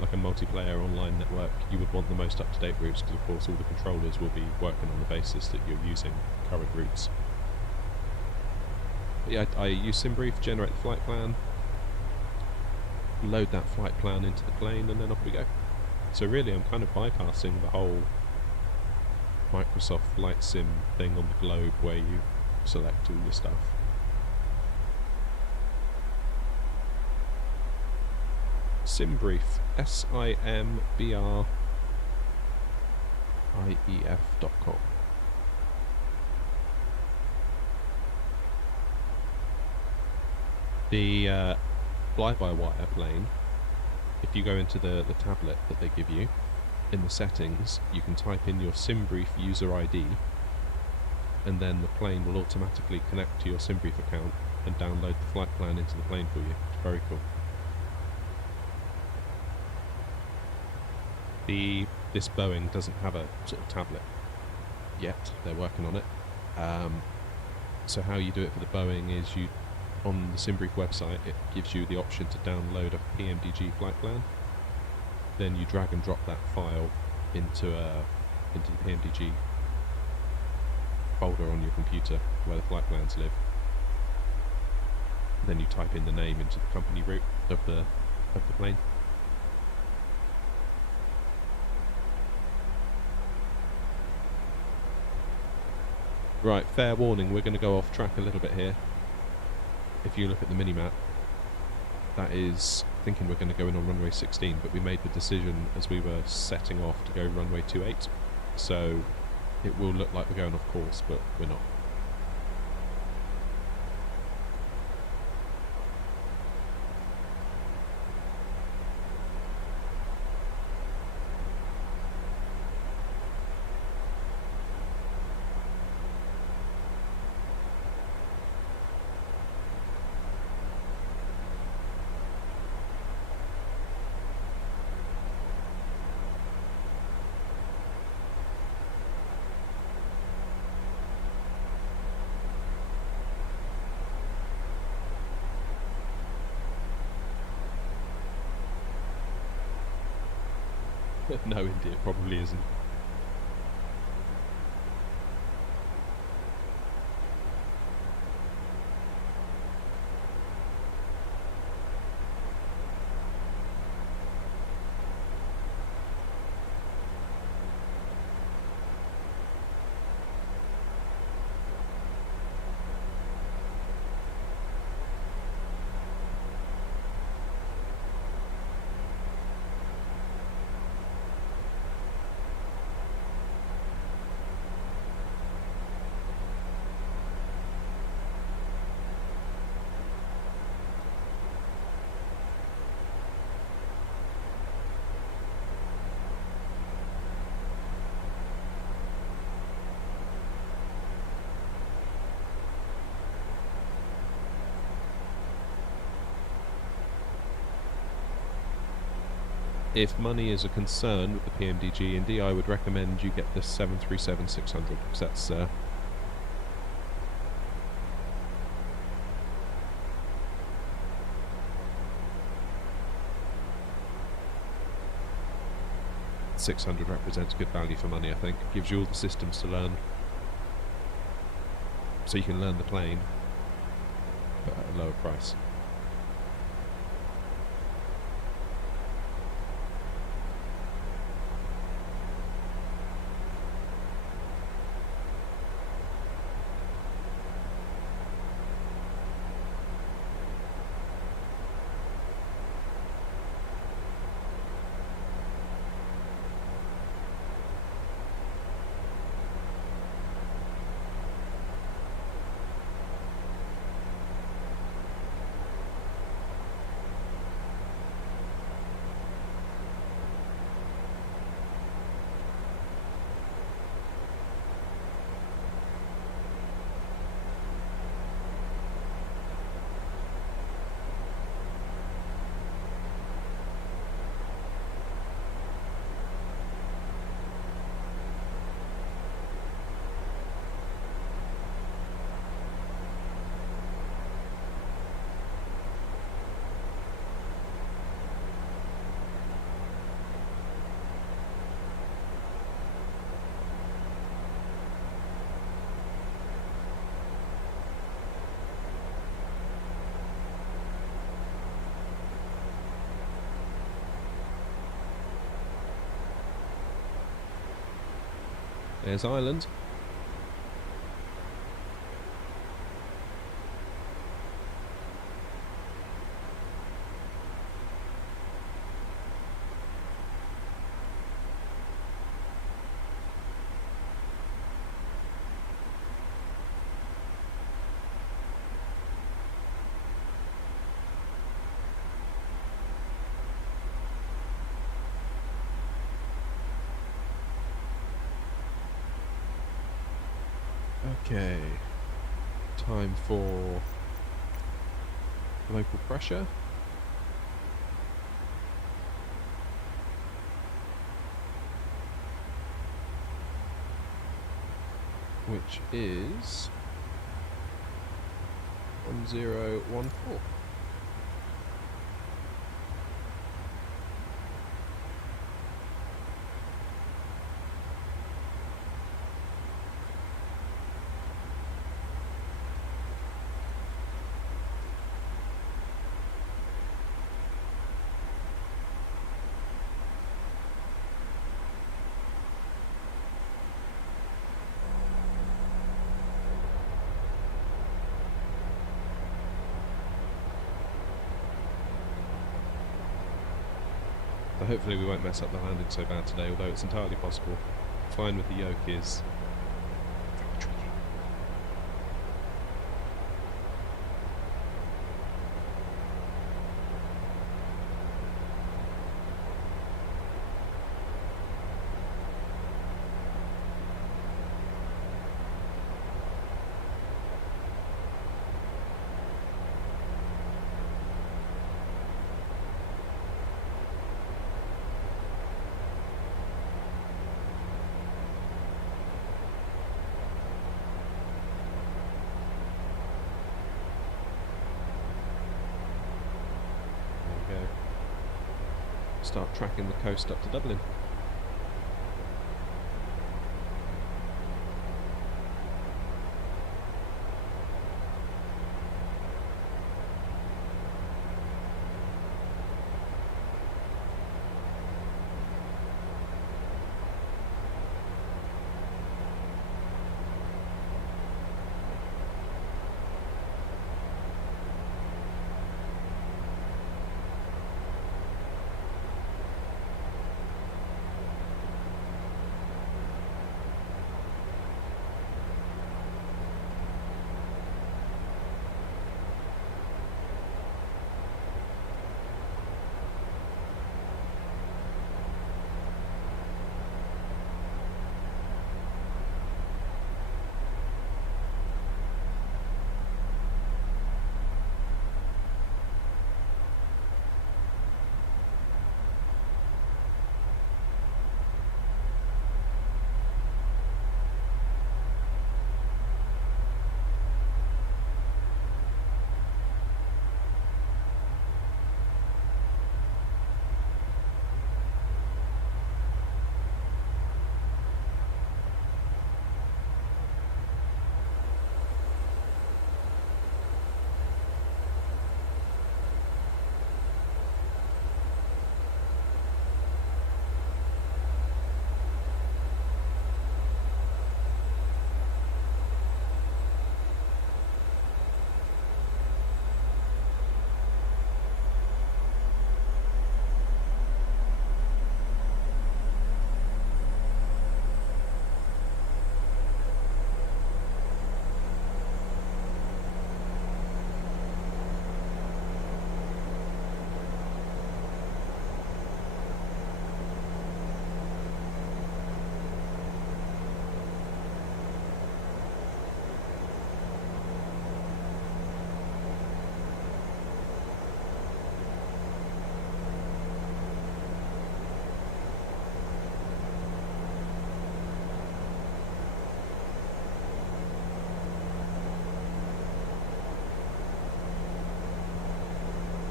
like a multiplayer online network, you would want the most up-to-date routes, because of course all the controllers will be working on the basis that you're using current routes. But yeah, I use SimBrief, generate the flight plan, load that flight plan into the plane, and then off we go. So really I'm kind of bypassing the whole Microsoft Flight Sim thing on the globe where you select all your stuff. SimBrief, SIMBRIEF.com. The fly-by-wire plane, if you go into the tablet that they give you, in the settings you can type in your SimBrief user ID, and then the plane will automatically connect to your SimBrief account and download the flight plan into the plane for you. It's very cool. This Boeing doesn't have a sort of tablet yet. They're working on it. So how you do it for the Boeing is you, on the SimBrief website, it gives you the option to download a PMDG flight plan. Then you drag and drop that file into the PMDG folder on your computer where the flight plans live. Then you type in the name into the company route of the plane. Right, fair warning, we're going to go off track a little bit here. If you look at the mini-map, that is thinking we're going to go in on runway 16, but we made the decision as we were setting off to go runway 28, so it will look like we're going off course, but we're not. No, indeed, it probably isn't. If money is a concern with the PMDG Indy, I would recommend you get the 737-600, because that's $600 represents good value for money, I think. Gives you all the systems to learn, so you can learn the plane, but at a lower price. There's Ireland. Okay, time for local pressure. Which is 1014. So hopefully we won't mess up the landing so bad today, although it's entirely possible. Flying with the yoke is very tricky. Start tracking the coast up to Dublin.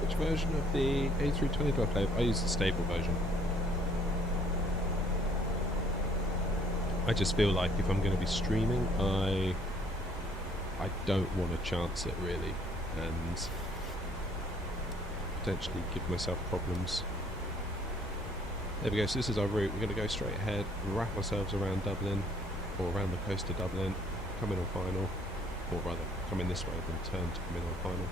Which version of the A320 do I play? I use the stable version. I just feel like if I'm going to be streaming, I don't want to chance it really, and potentially give myself problems. There we go, so this is our route. We're going to go straight ahead, wrap ourselves around Dublin, or around the coast to Dublin, come in on final, or rather come in this way, then turn to come in on final,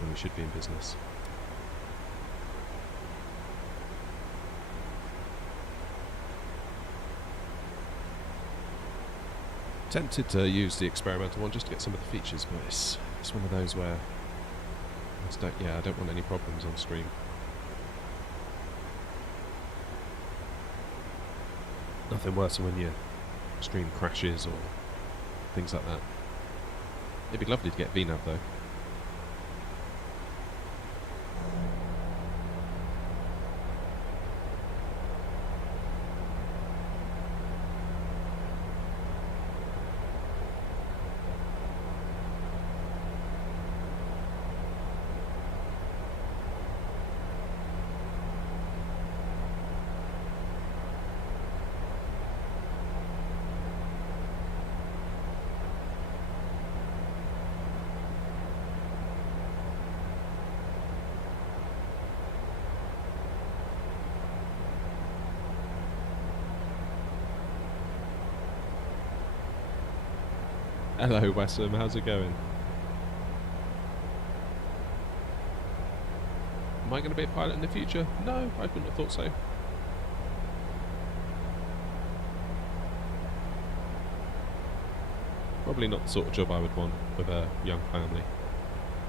and we should be in business. Tempted to use the experimental one just to get some of the features, but it's one of those where I don't want any problems on stream. Nothing worse than when your stream crashes or things like that. It'd be lovely to get VNAV though. Hello Wessam, how's it going? Am I going to be a pilot in the future? No, I wouldn't have thought so. Probably not the sort of job I would want with a young family.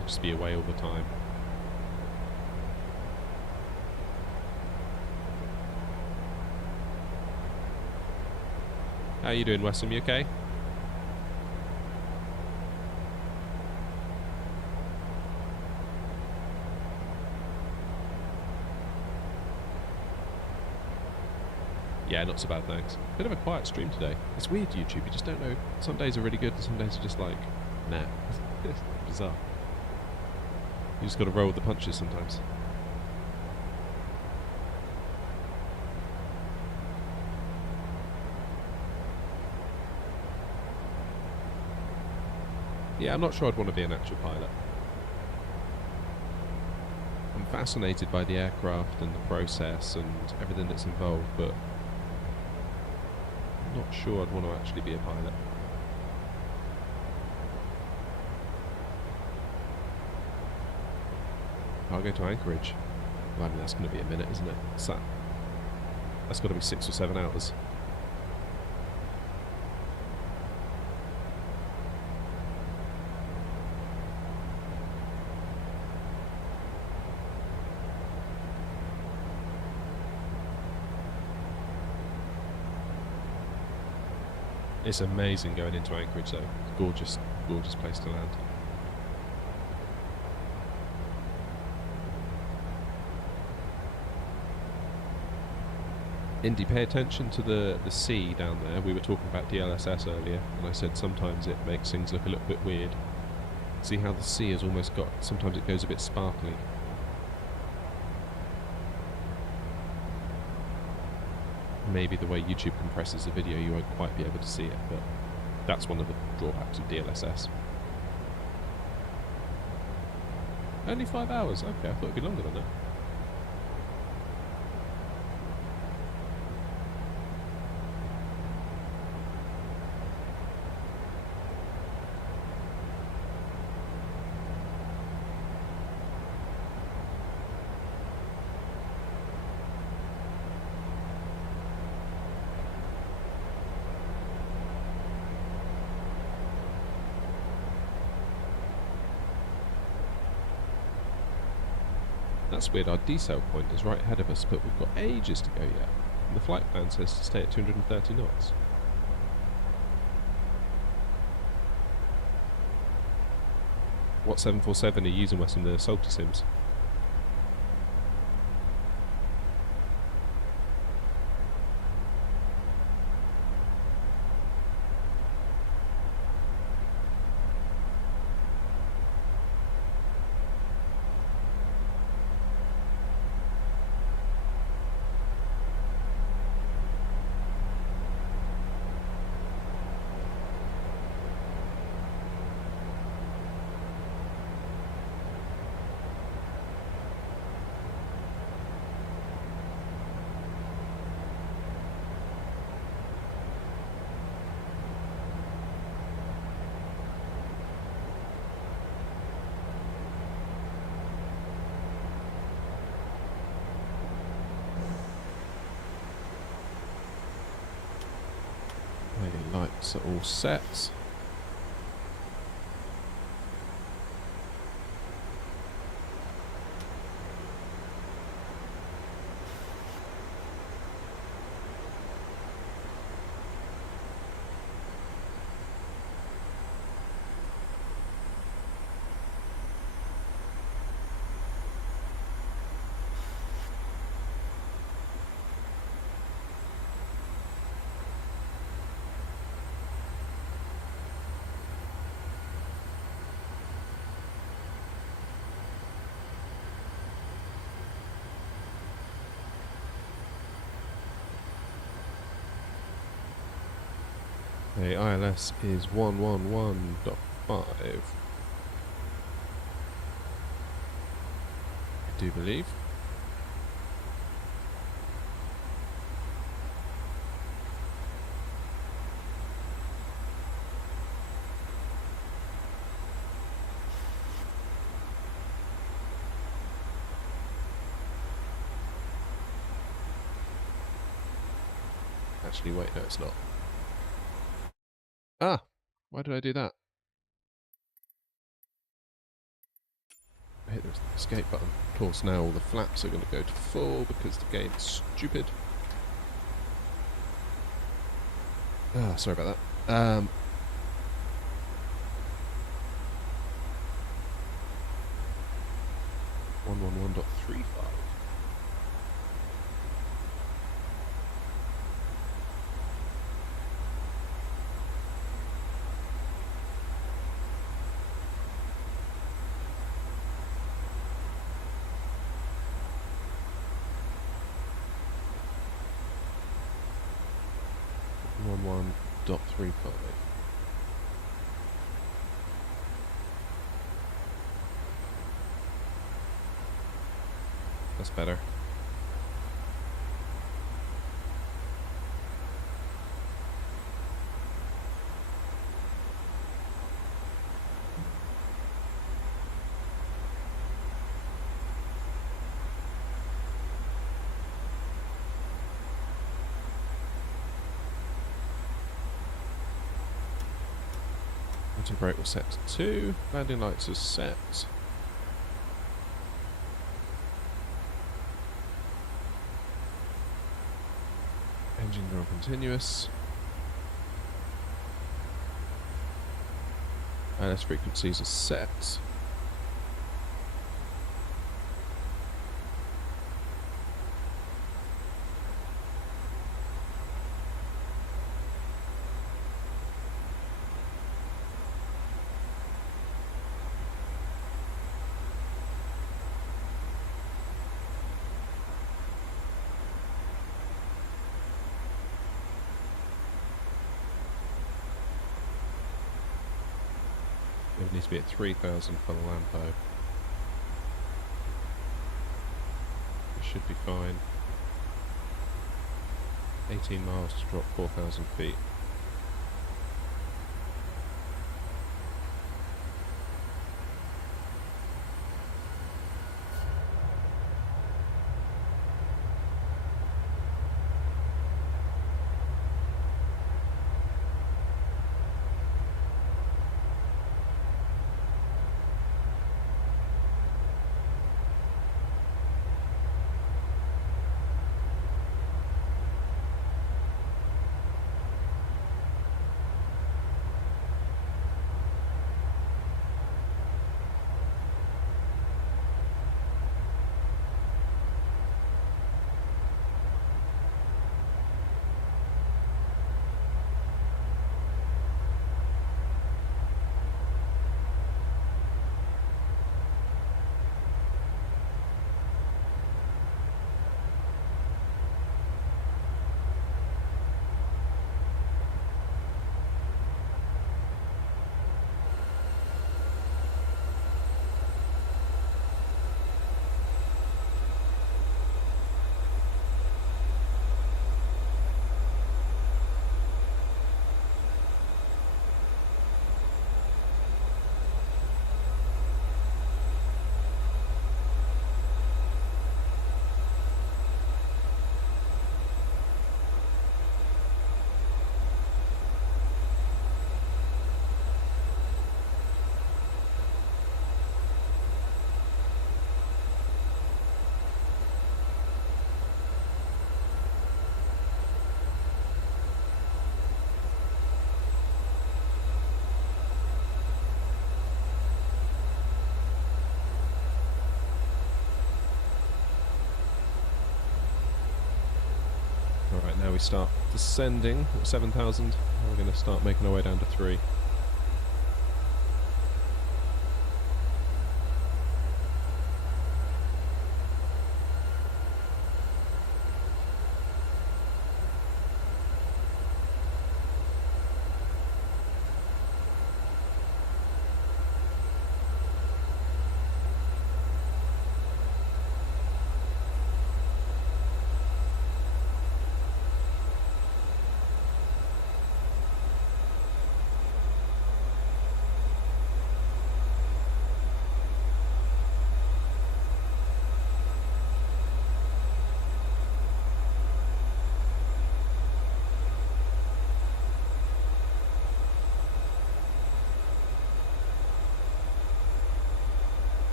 I'd just be away all the time. How you doing, Wessam? You okay? Yeah, not so bad, thanks. Bit of a quiet stream today. It's weird, YouTube, you just don't know. Some days are really good and some days are just like, nah. It's bizarre. You just got to roll with the punches sometimes. Yeah, I'm not sure I'd want to be an actual pilot. I'm fascinated by the aircraft and the process and everything that's involved, but not sure I'd want to actually be a pilot. I'll go to Anchorage. Well, I mean, that's going to be a minute, isn't it? That's got to be 6 or 7 hours. It's amazing going into Anchorage though. Gorgeous, gorgeous place to land. Indy, pay attention to the sea down there. We were talking about DLSS earlier, and I said sometimes it makes things look a little bit weird. See how the sea has almost got, sometimes it goes a bit sparkly. Maybe the way YouTube compresses the video you won't quite be able to see it, but that's one of the drawbacks of DLSS. Only 5 hours? Okay, I thought it'd be longer than that. That's weird, our decel point is right ahead of us, but we've got ages to go yet. And the flight plan says to stay at 230 knots. What 747 are you using, Wes, in the Salty Sims? lights are all set. The ILS is 111.5. I do believe. Actually, wait, no, it's not. Ah! Why did I do that? I hit the escape button. Of course, now all the flaps are going to go to full because the game's stupid. Ah, sorry about that. 111.35. .35. That's better. Brake was set to 2. Landing lights are set. Engine on continuous. ILS frequencies are set. It needs to be at 3,000 for the Lampo. It should be fine. 18 miles to drop 4,000 feet. we start descending at 7,000. We're going to start making our way down to 3.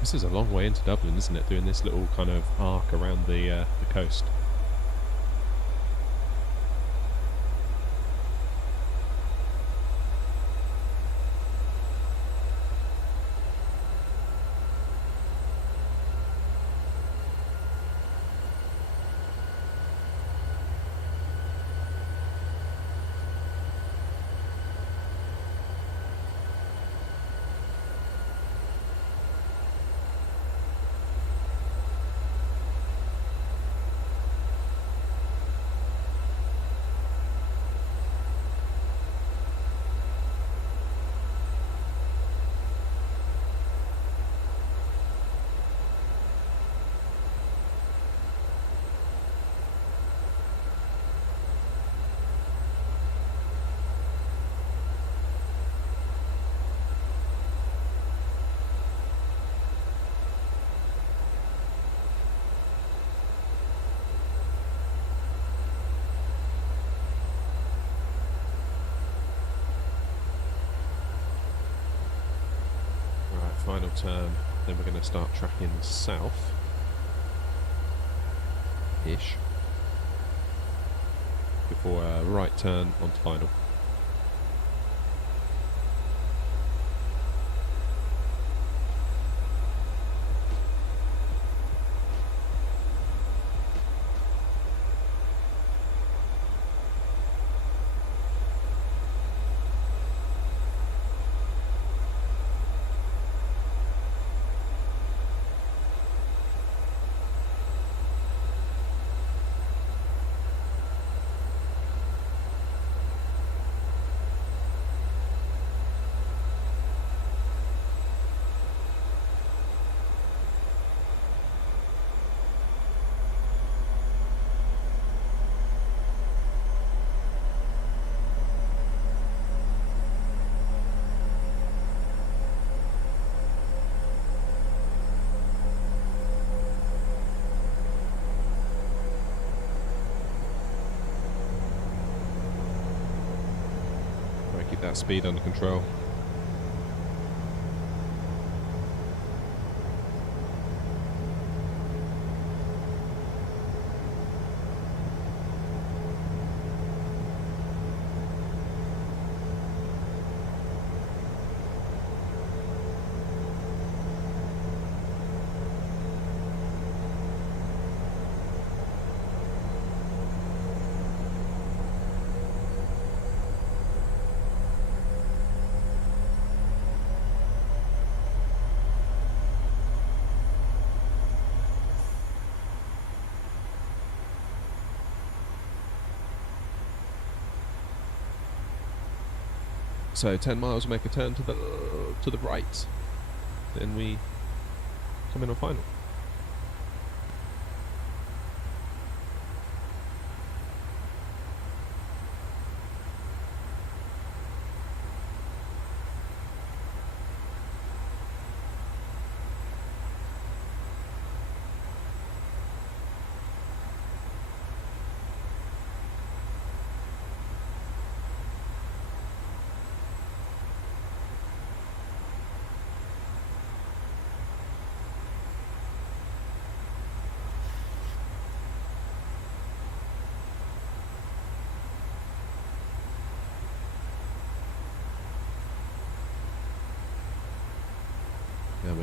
This is a long way into Dublin, isn't it? Doing this little kind of arc around the coast. Final turn, then we're going to start tracking south-ish before a right turn onto final. Keep that speed under control. So 10 miles, make a turn to the right, then we come in on final.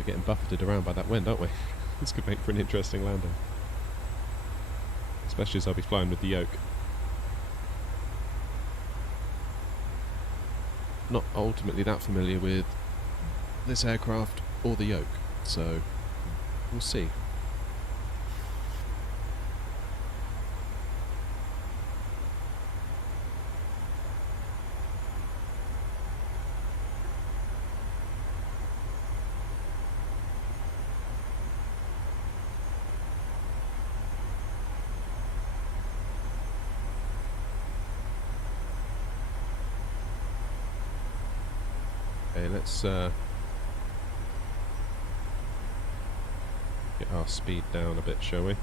we're getting buffeted around by that wind, aren't we? This could make for an interesting landing. Especially as I'll be flying with the yoke. Not ultimately that familiar with this aircraft or the yoke, so we'll see. Okay, let's get our speed down a bit, shall we?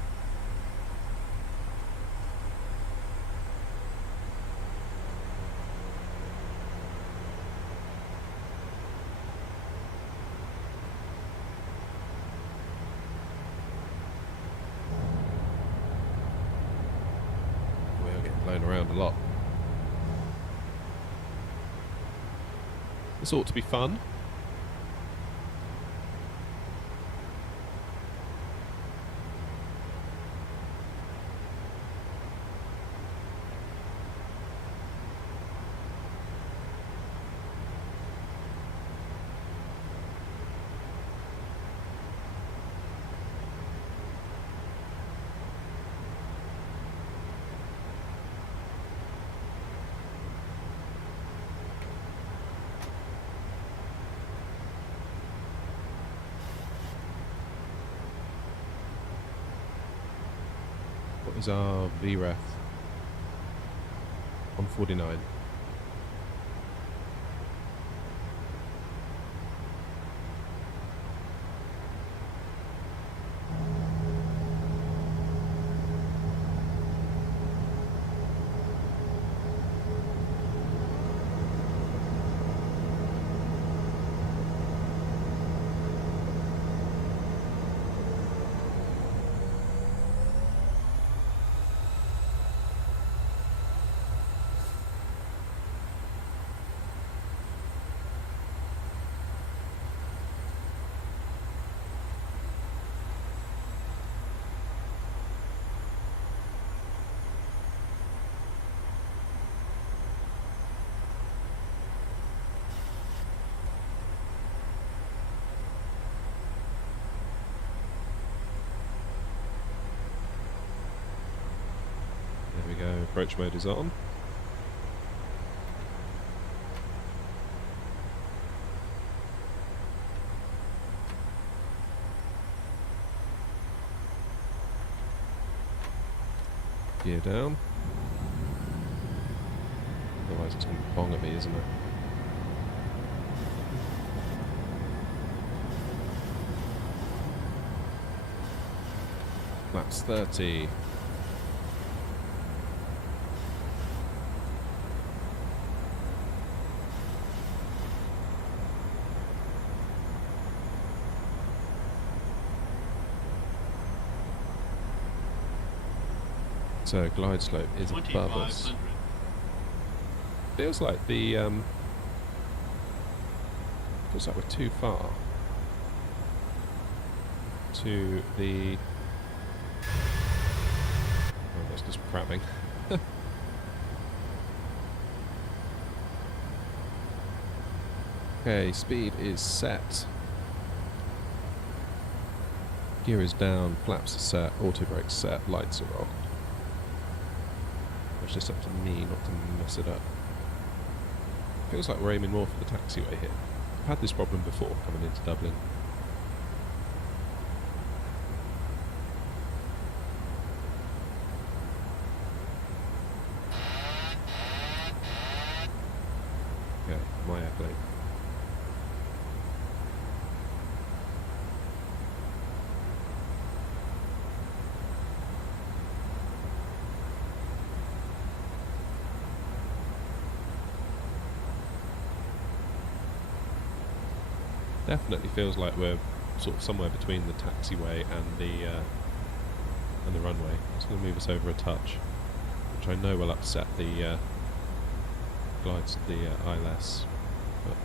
We are getting blown around a lot. This ought to be fun. What is our VREF? 149. There we go, approach mode is on. Gear down. Otherwise it's going to bong at me, isn't it? Flaps 30. So glide slope is above us. Feels like the feels like we're too far to the. Oh, that's just crabbing. Okay, speed is set. Gear is down, flaps are set, auto brakes set, lights are off. It's just up to me not to mess it up. Feels like we're aiming more for the taxiway here. I've had this problem before coming into Dublin. Okay, my airplane. Definitely feels like we're sort of somewhere between the taxiway and the runway. It's going to move us over a touch, which I know will upset the glides, the ILS. But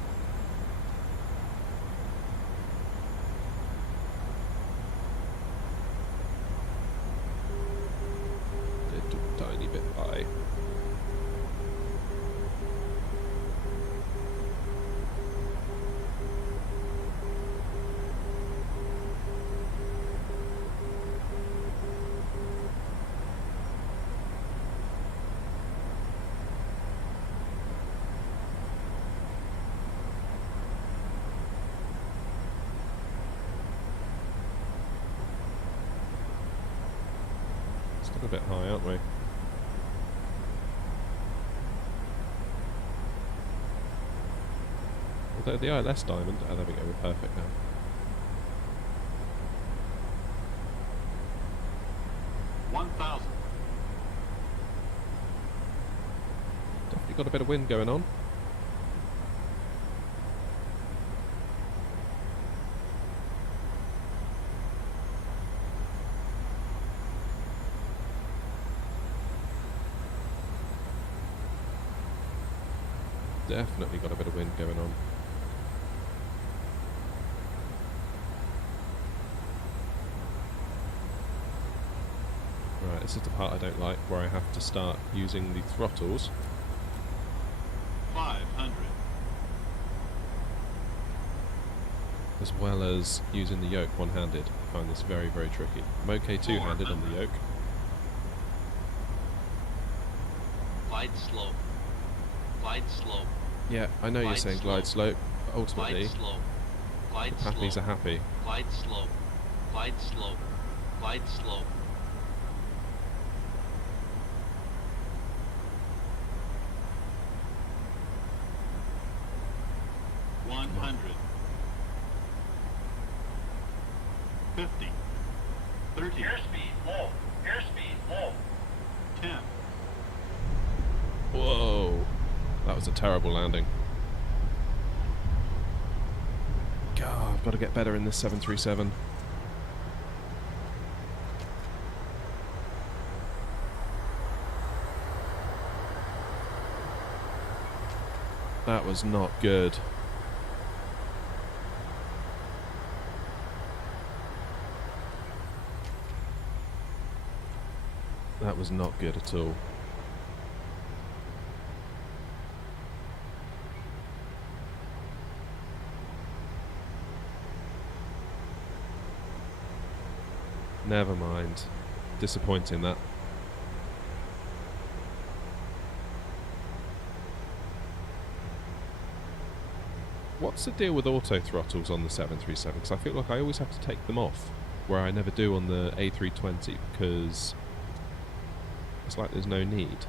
A bit high, aren't we? Although the ILS diamond... Oh, there we go, we're perfect now. Definitely got a bit of wind going on. Definitely got a bit of wind going on. Right, this is the part I don't like, where I have to start using the throttles. 500. As well as using the yoke one-handed. I find this very, very tricky. I'm okay two-handed on the yoke. Glide slope. Glide slope. Yeah, I know you're saying glide slope, but Glide ultimately, slope. Glide the pappies are slope. happy. Glide slope. Glide slope. Glide slope. $100. 50. 30. Airspeed low. Airspeed low. 10. Whoa! That was a terrible landing. God, I've got to get better in this 737. That was not good. That was not good at all. Never mind. Disappointing that. What's the deal with auto throttles on the 737? Because I feel like I always have to take them off, where I never do on the A320, because it's like there's no need.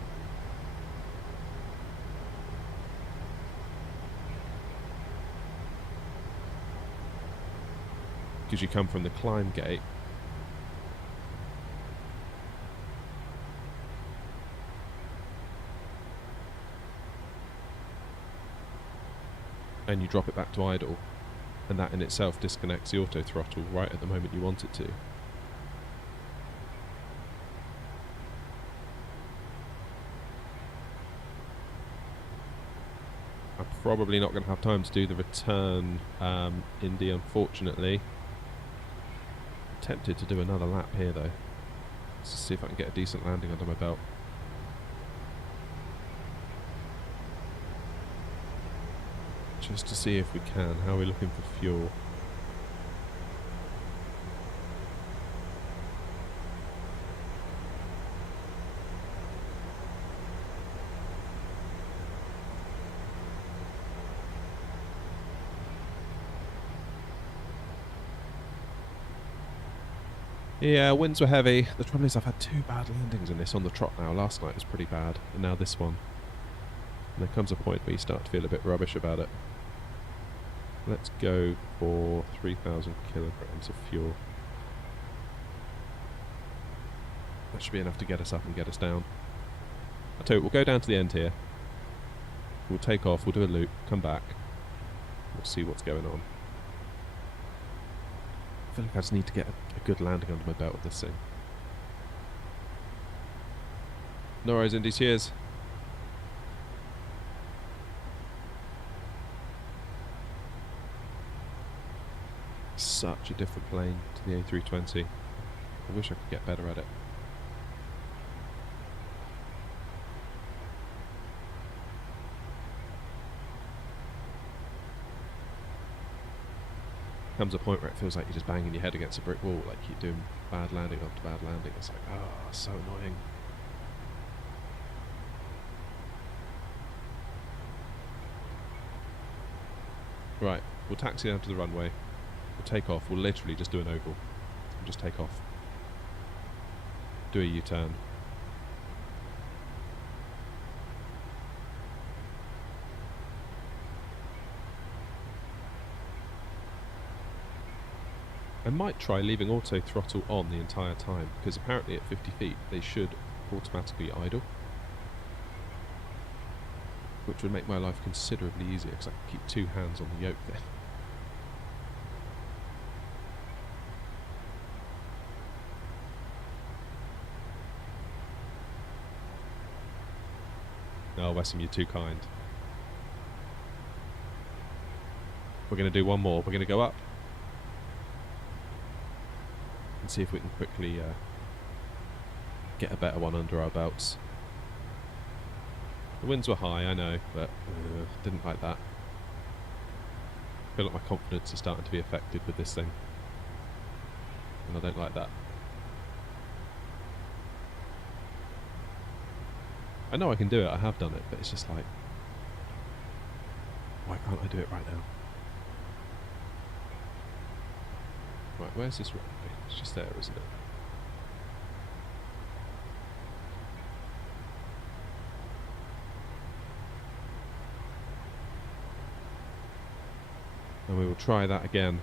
Because you come from the climb gate. And you drop it back to idle, and that in itself disconnects the auto throttle right at the moment you want it to. I'm probably not going to have time to do the return Indy, unfortunately. I'm tempted to do another lap here though. Let's see if I can get a decent landing under my belt. Just to see if we can. How are we looking for fuel? Yeah, winds were heavy. The trouble is I've had 2 bad landings in this on the trot now. Last night was pretty bad, and now this one. And there comes a point where you start to feel a bit rubbish about it. Let's go for 3,000 kilograms of fuel. That should be enough to get us up and get us down. I'll tell you, we'll go down to the end here. We'll take off, we'll do a loop, come back. We'll see what's going on. I feel like I just need to get a good landing under my belt with this thing. No worries, Indy, cheers. Such a different plane to the A320. I wish I could get better at it. Comes a point where it feels like you're just banging your head against a brick wall, like you're doing bad landing after bad landing. It's like, oh, so annoying. Right, we'll taxi down to the runway. We'll take off. We'll literally just do an oval and just take off. do a U-turn. I might try leaving auto throttle on the entire time, because apparently at 50 feet they should automatically idle, which would make my life considerably easier because I can keep two hands on the yoke then. Oh, Wesson, you're too kind. We're going to do one more. We're going to go up and see if we can quickly get a better one under our belts. The winds were high, I know, but didn't like that. I feel like my confidence is starting to be affected with this thing, and I don't like that. I know I can do it, I have done it, but it's just like, why can't I do it right now? Right, where's this runway? It's just there, isn't it? And we will try that again.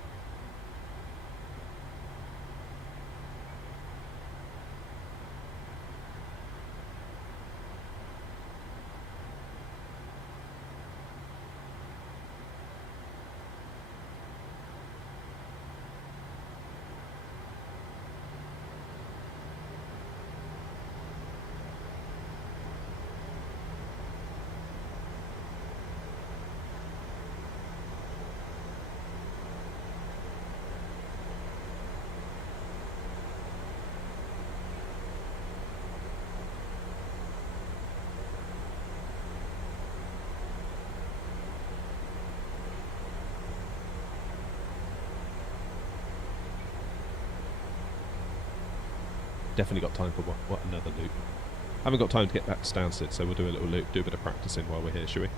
Definitely got time for what another loop. Haven't got time to get back to Stansted, so we'll do a little loop, do a bit of practicing while we're here, shall we?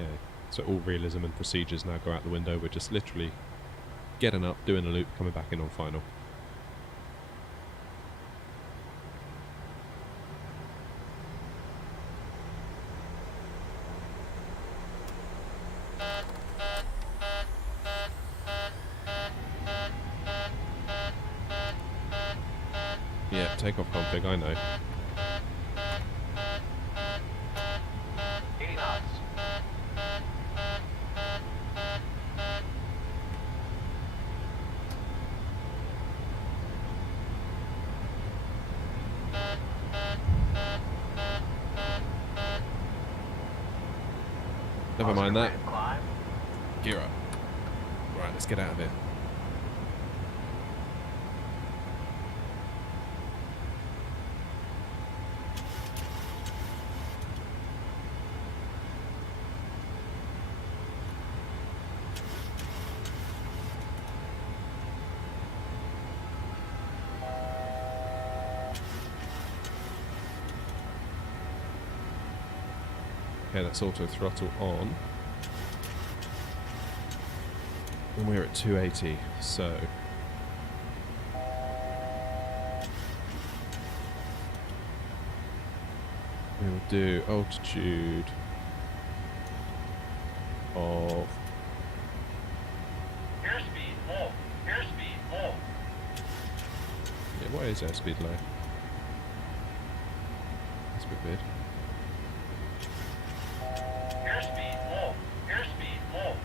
Yeah, so all realism and procedures now go out the window. We're just literally getting up, doing a loop, coming back in on final. Yeah, takeoff config, I know. 80 knots. Never mind that. Climb. Gear up. Right, let's get out of here. Okay, that's auto throttle on. And we're at 280, so we will do altitude of Airspeed low. Airspeed low. yeah, why is airspeed low? That's a bit weird. Airspeed low. Airspeed low.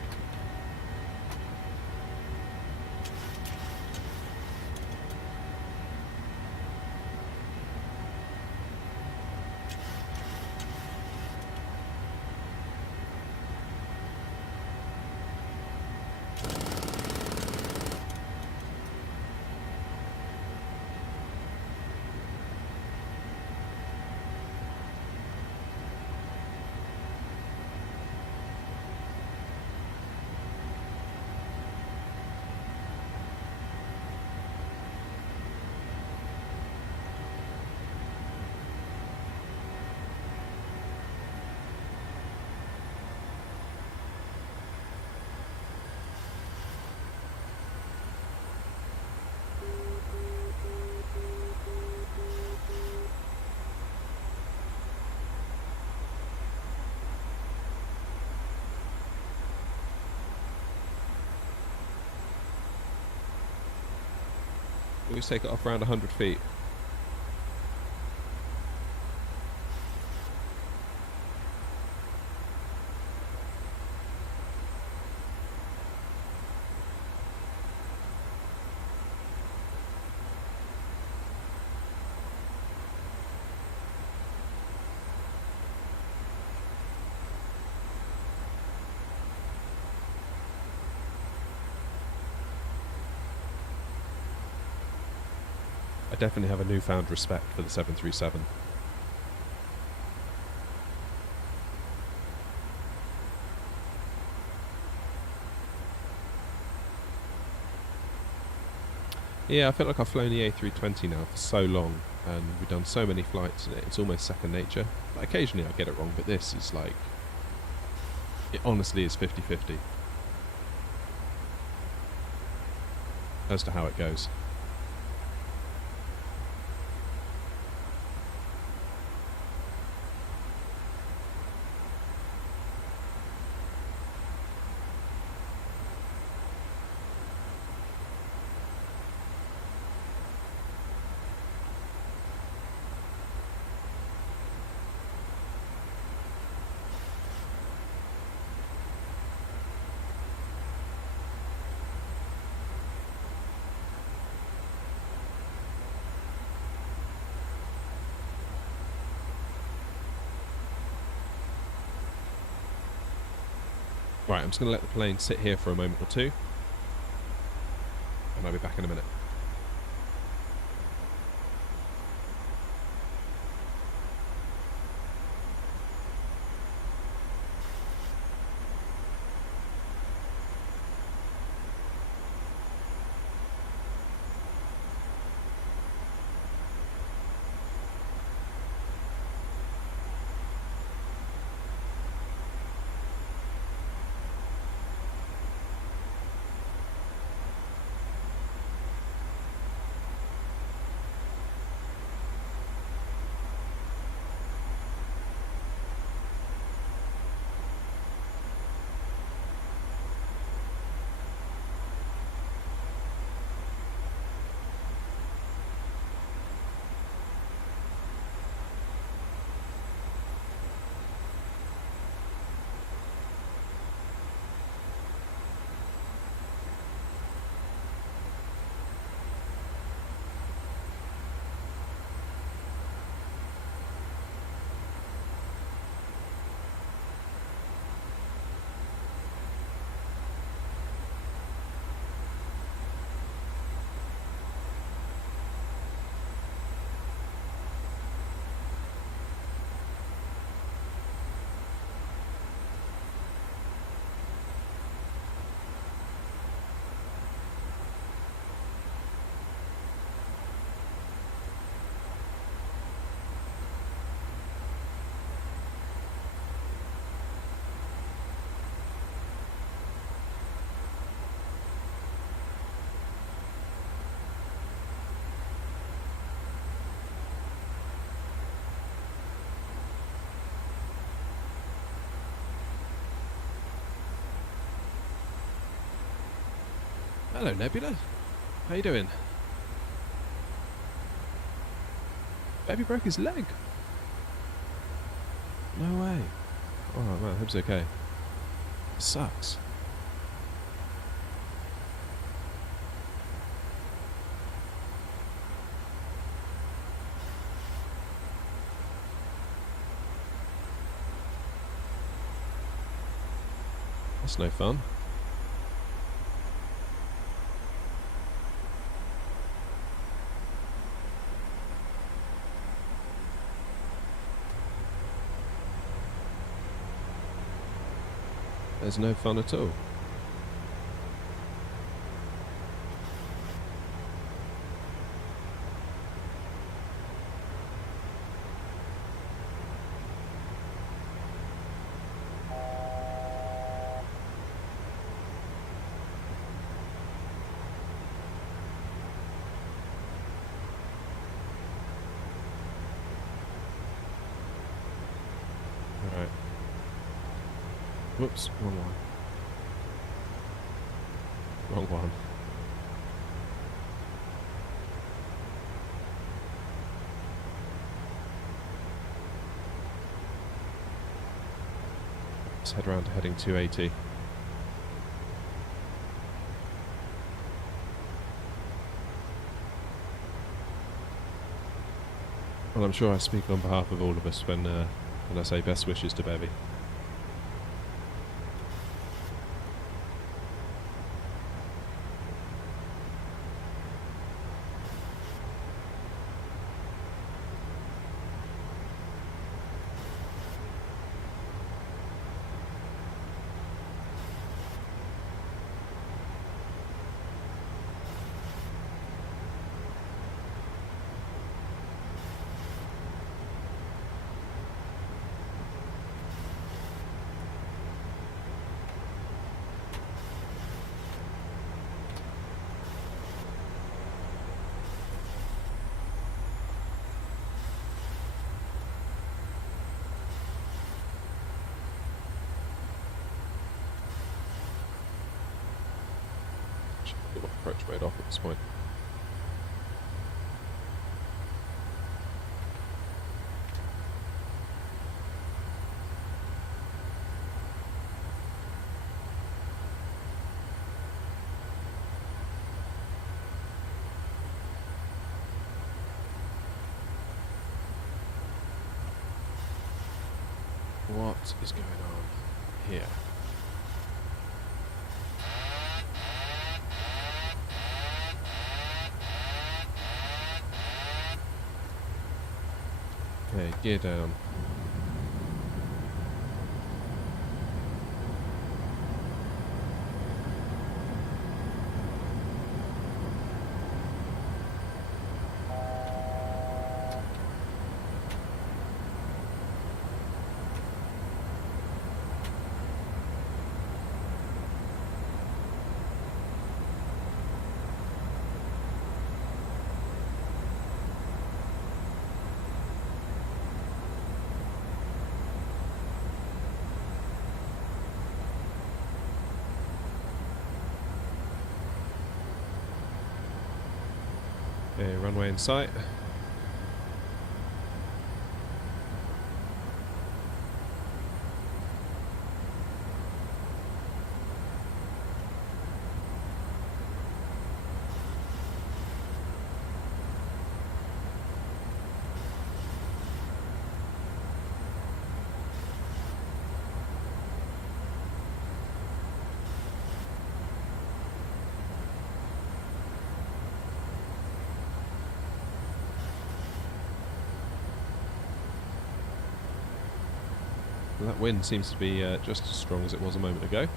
always take it off around 100 feet. I definitely have a newfound respect for the 737. Yeah, I feel like I've flown the A320 now for so long, and we've done so many flights in it, it's almost second nature. Like, occasionally I get it wrong, but this is like, it honestly is 50-50 as to how it goes. Right, I'm just going to let the plane sit here for a moment or two, and I'll be back in a minute. Hello, Nebula. How you doing? Baby broke his leg. No way. Oh man, I hope he's okay. Sucks. That's no fun. There's no fun at all. Alright. Whoops, wrong one. Wrong one. let's head round to heading 280. Well, I'm sure I speak on behalf of all of us when I say best wishes to Bevy. Get my approach mode off at this point. What is going on here? Okay, gear down. Okay, runway in sight. Well, that wind seems to be just as strong as it was a moment ago.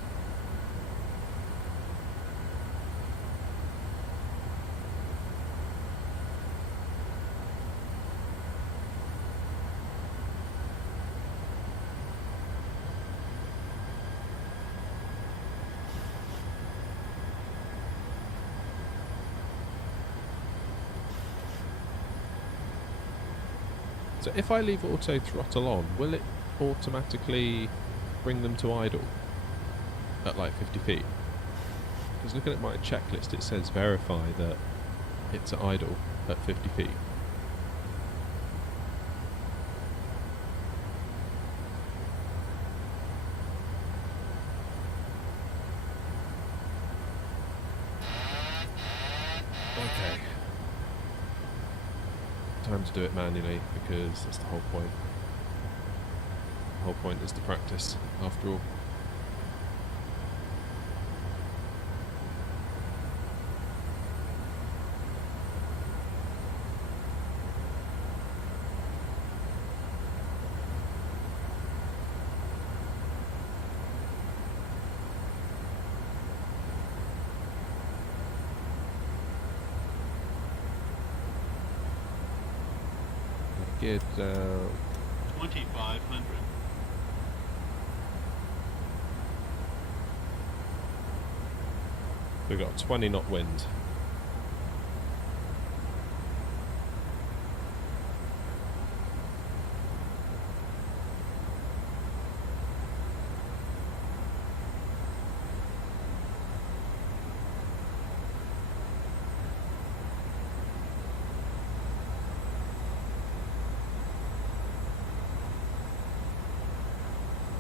So if I leave auto throttle on, will it automatically bring them to idle at like 50 feet? Because looking at my checklist, it says verify that it's at idle at 50 feet. Okay. Time to do it manually, because that's the whole point. The whole point is to practice, after all. Geared down. 2500. We've got 20 knot wind.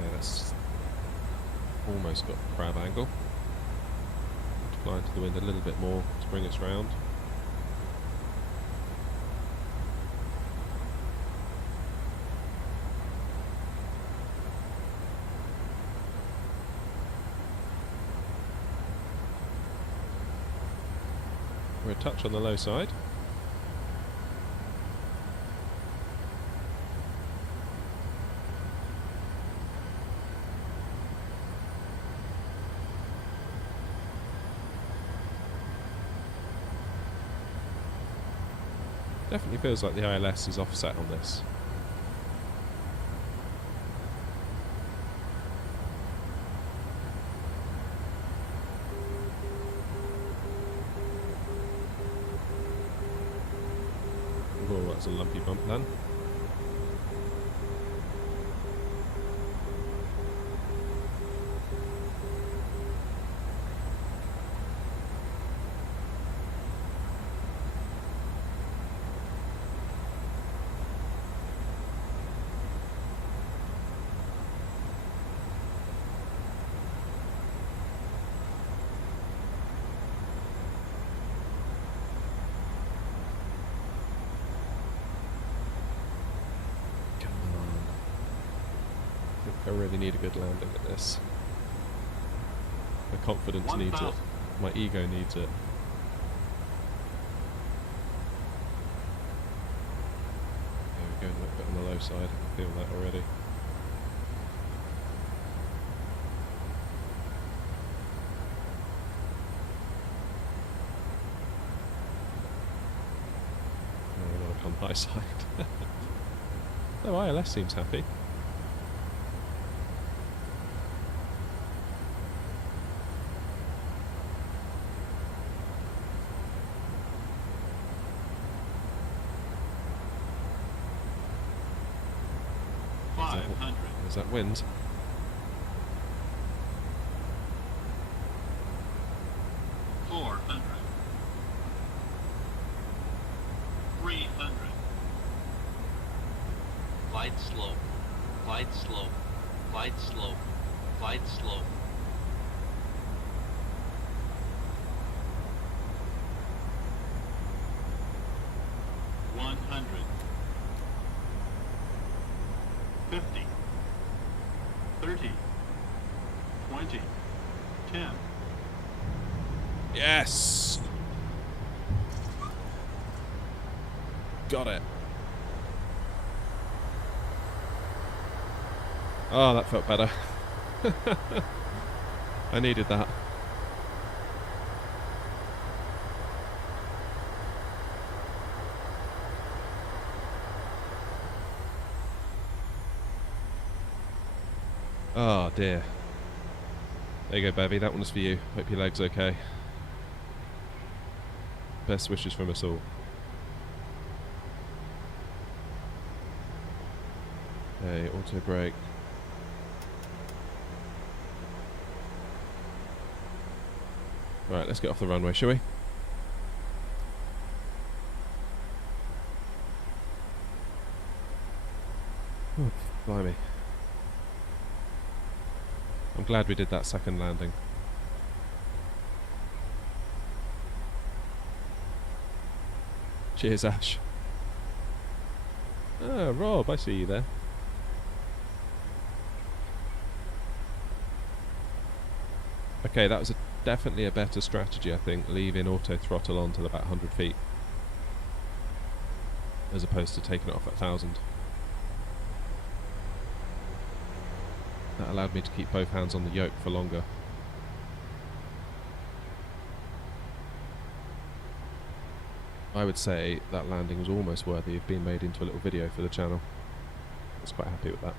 Yeah, that's almost got crab angle. Fly into the wind a little bit more to bring us round. We're a touch on the low side. Definitely feels like the ILS is offset on this. Oh, that's a lumpy bump then. I really need a good landing at this. My confidence needs it. My ego needs it. There we go, a little bit on the low side. I can feel that already. Now we want to come high side. No, ILS seems happy. There's that wind. Glide slow, glide slow, glide slow, glide slow. Yes! Got it. Oh, that felt better. I needed that. Oh dear. There you go, Bevy, that one's for you. Hope your leg's okay. Best wishes from us all. Okay, auto brake. Right, let's get off the runway, shall we? Oh, blimey. I'm glad we did that second landing. Cheers, Ash. Ah, Rob, I see you there. Okay, that was definitely a better strategy, I think, leaving auto throttle on till about 100 feet. As opposed to taking it off at 1,000. That allowed me to keep both hands on the yoke for longer. I would say that landing was almost worthy of being made into a little video for the channel. I was quite happy with that.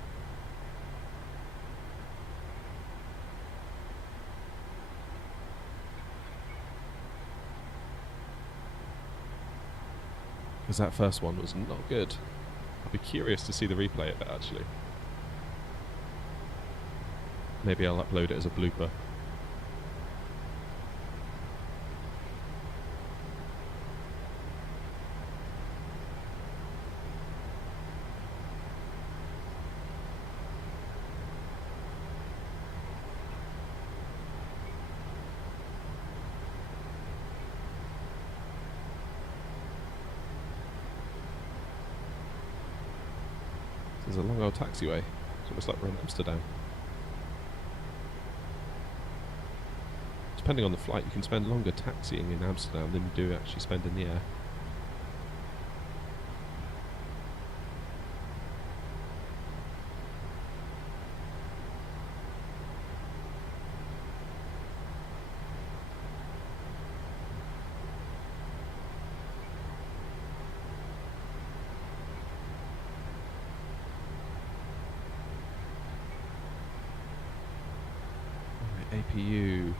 Because that first one was not good. I'd be curious to see the replay of it actually. Maybe I'll upload it as a blooper. There's a long old taxiway. It's almost like we're in Amsterdam. Depending on the flight, you can spend longer taxiing in Amsterdam than you do actually spend in the air. APU.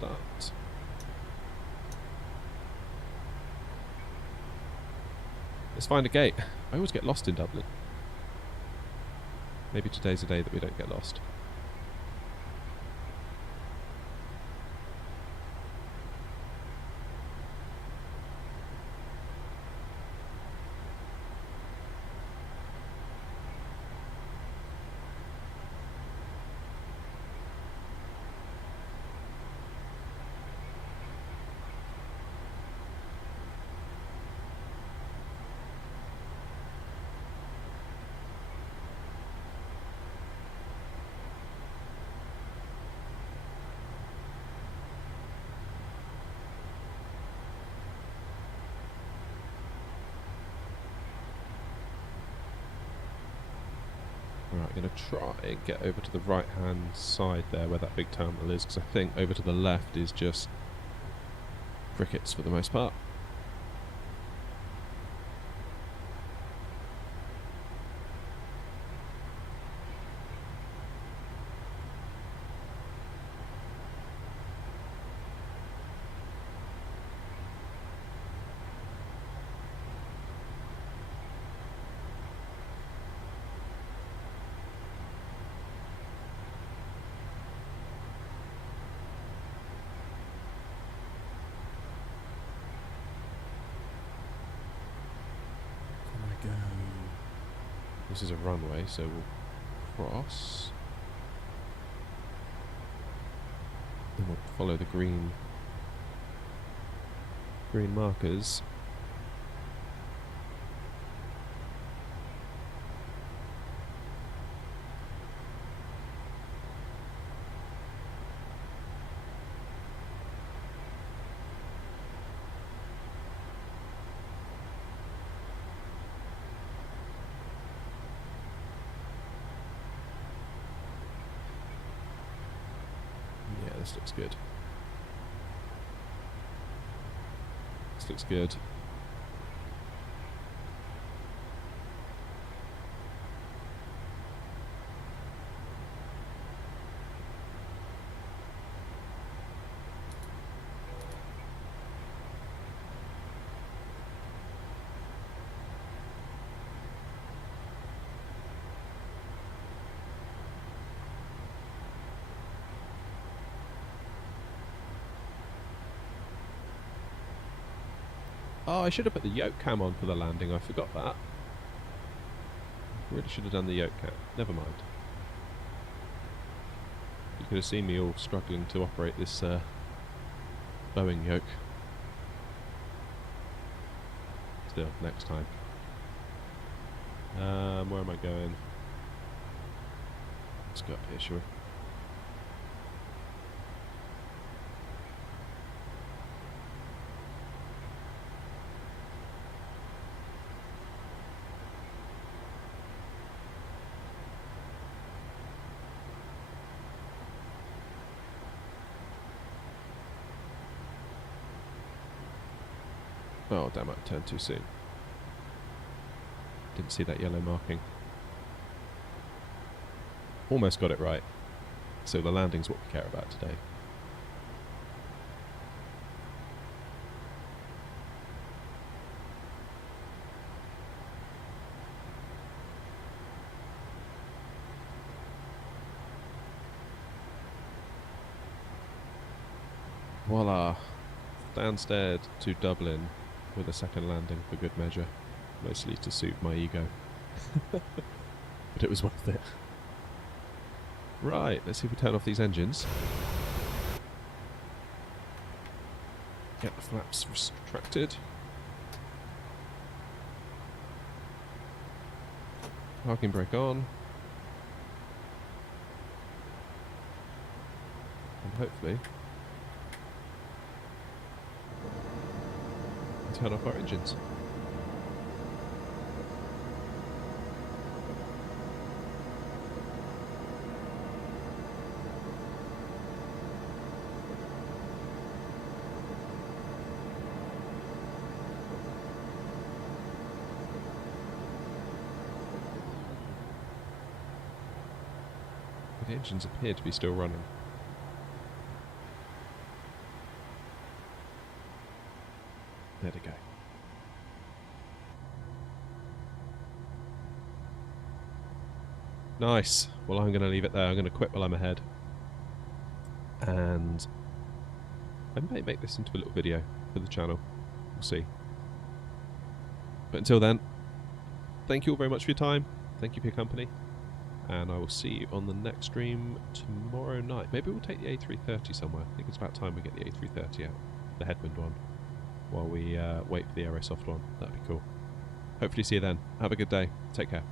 That. Let's find a gate. I always get lost in Dublin. Maybe today's a day that we don't get lost. Right, I'm going to try and get over to the right hand side there where that big terminal is, because I think over to the left is just crickets for the most part. This is a runway, so we'll cross. Then we'll follow the green markers. This looks good. This looks good. Oh, I should have put the yoke cam on for the landing. I forgot that. Really should have done the yoke cam. Never mind. You could have seen me all struggling to operate this Boeing yoke. Still, next time. Where am I going? Let's go up here, shall we? Oh damn it, turned too soon. Didn't see that yellow marking. Almost got it right. So the landing's what we care about today. Voila! Stansted to Dublin with a second landing for good measure. Mostly to suit my ego. But it was worth it. Right, let's see if we turn off these engines. Get the flaps retracted. Parking brake on. And hopefully turn off our engines. The engines appear to be still running. There we go. Nice. Well, I'm going to leave it there. I'm going to quit while I'm ahead. And I might make this into a little video for the channel. We'll see. But until then, thank you all very much for your time. Thank you for your company. And I will see you on the next stream tomorrow night. Maybe we'll take the A330 somewhere. I think it's about time we get the A330 out. The headwind one. While we wait for the Aerosoft one. That'd be cool. Hopefully see you then. Have a good day. Take care.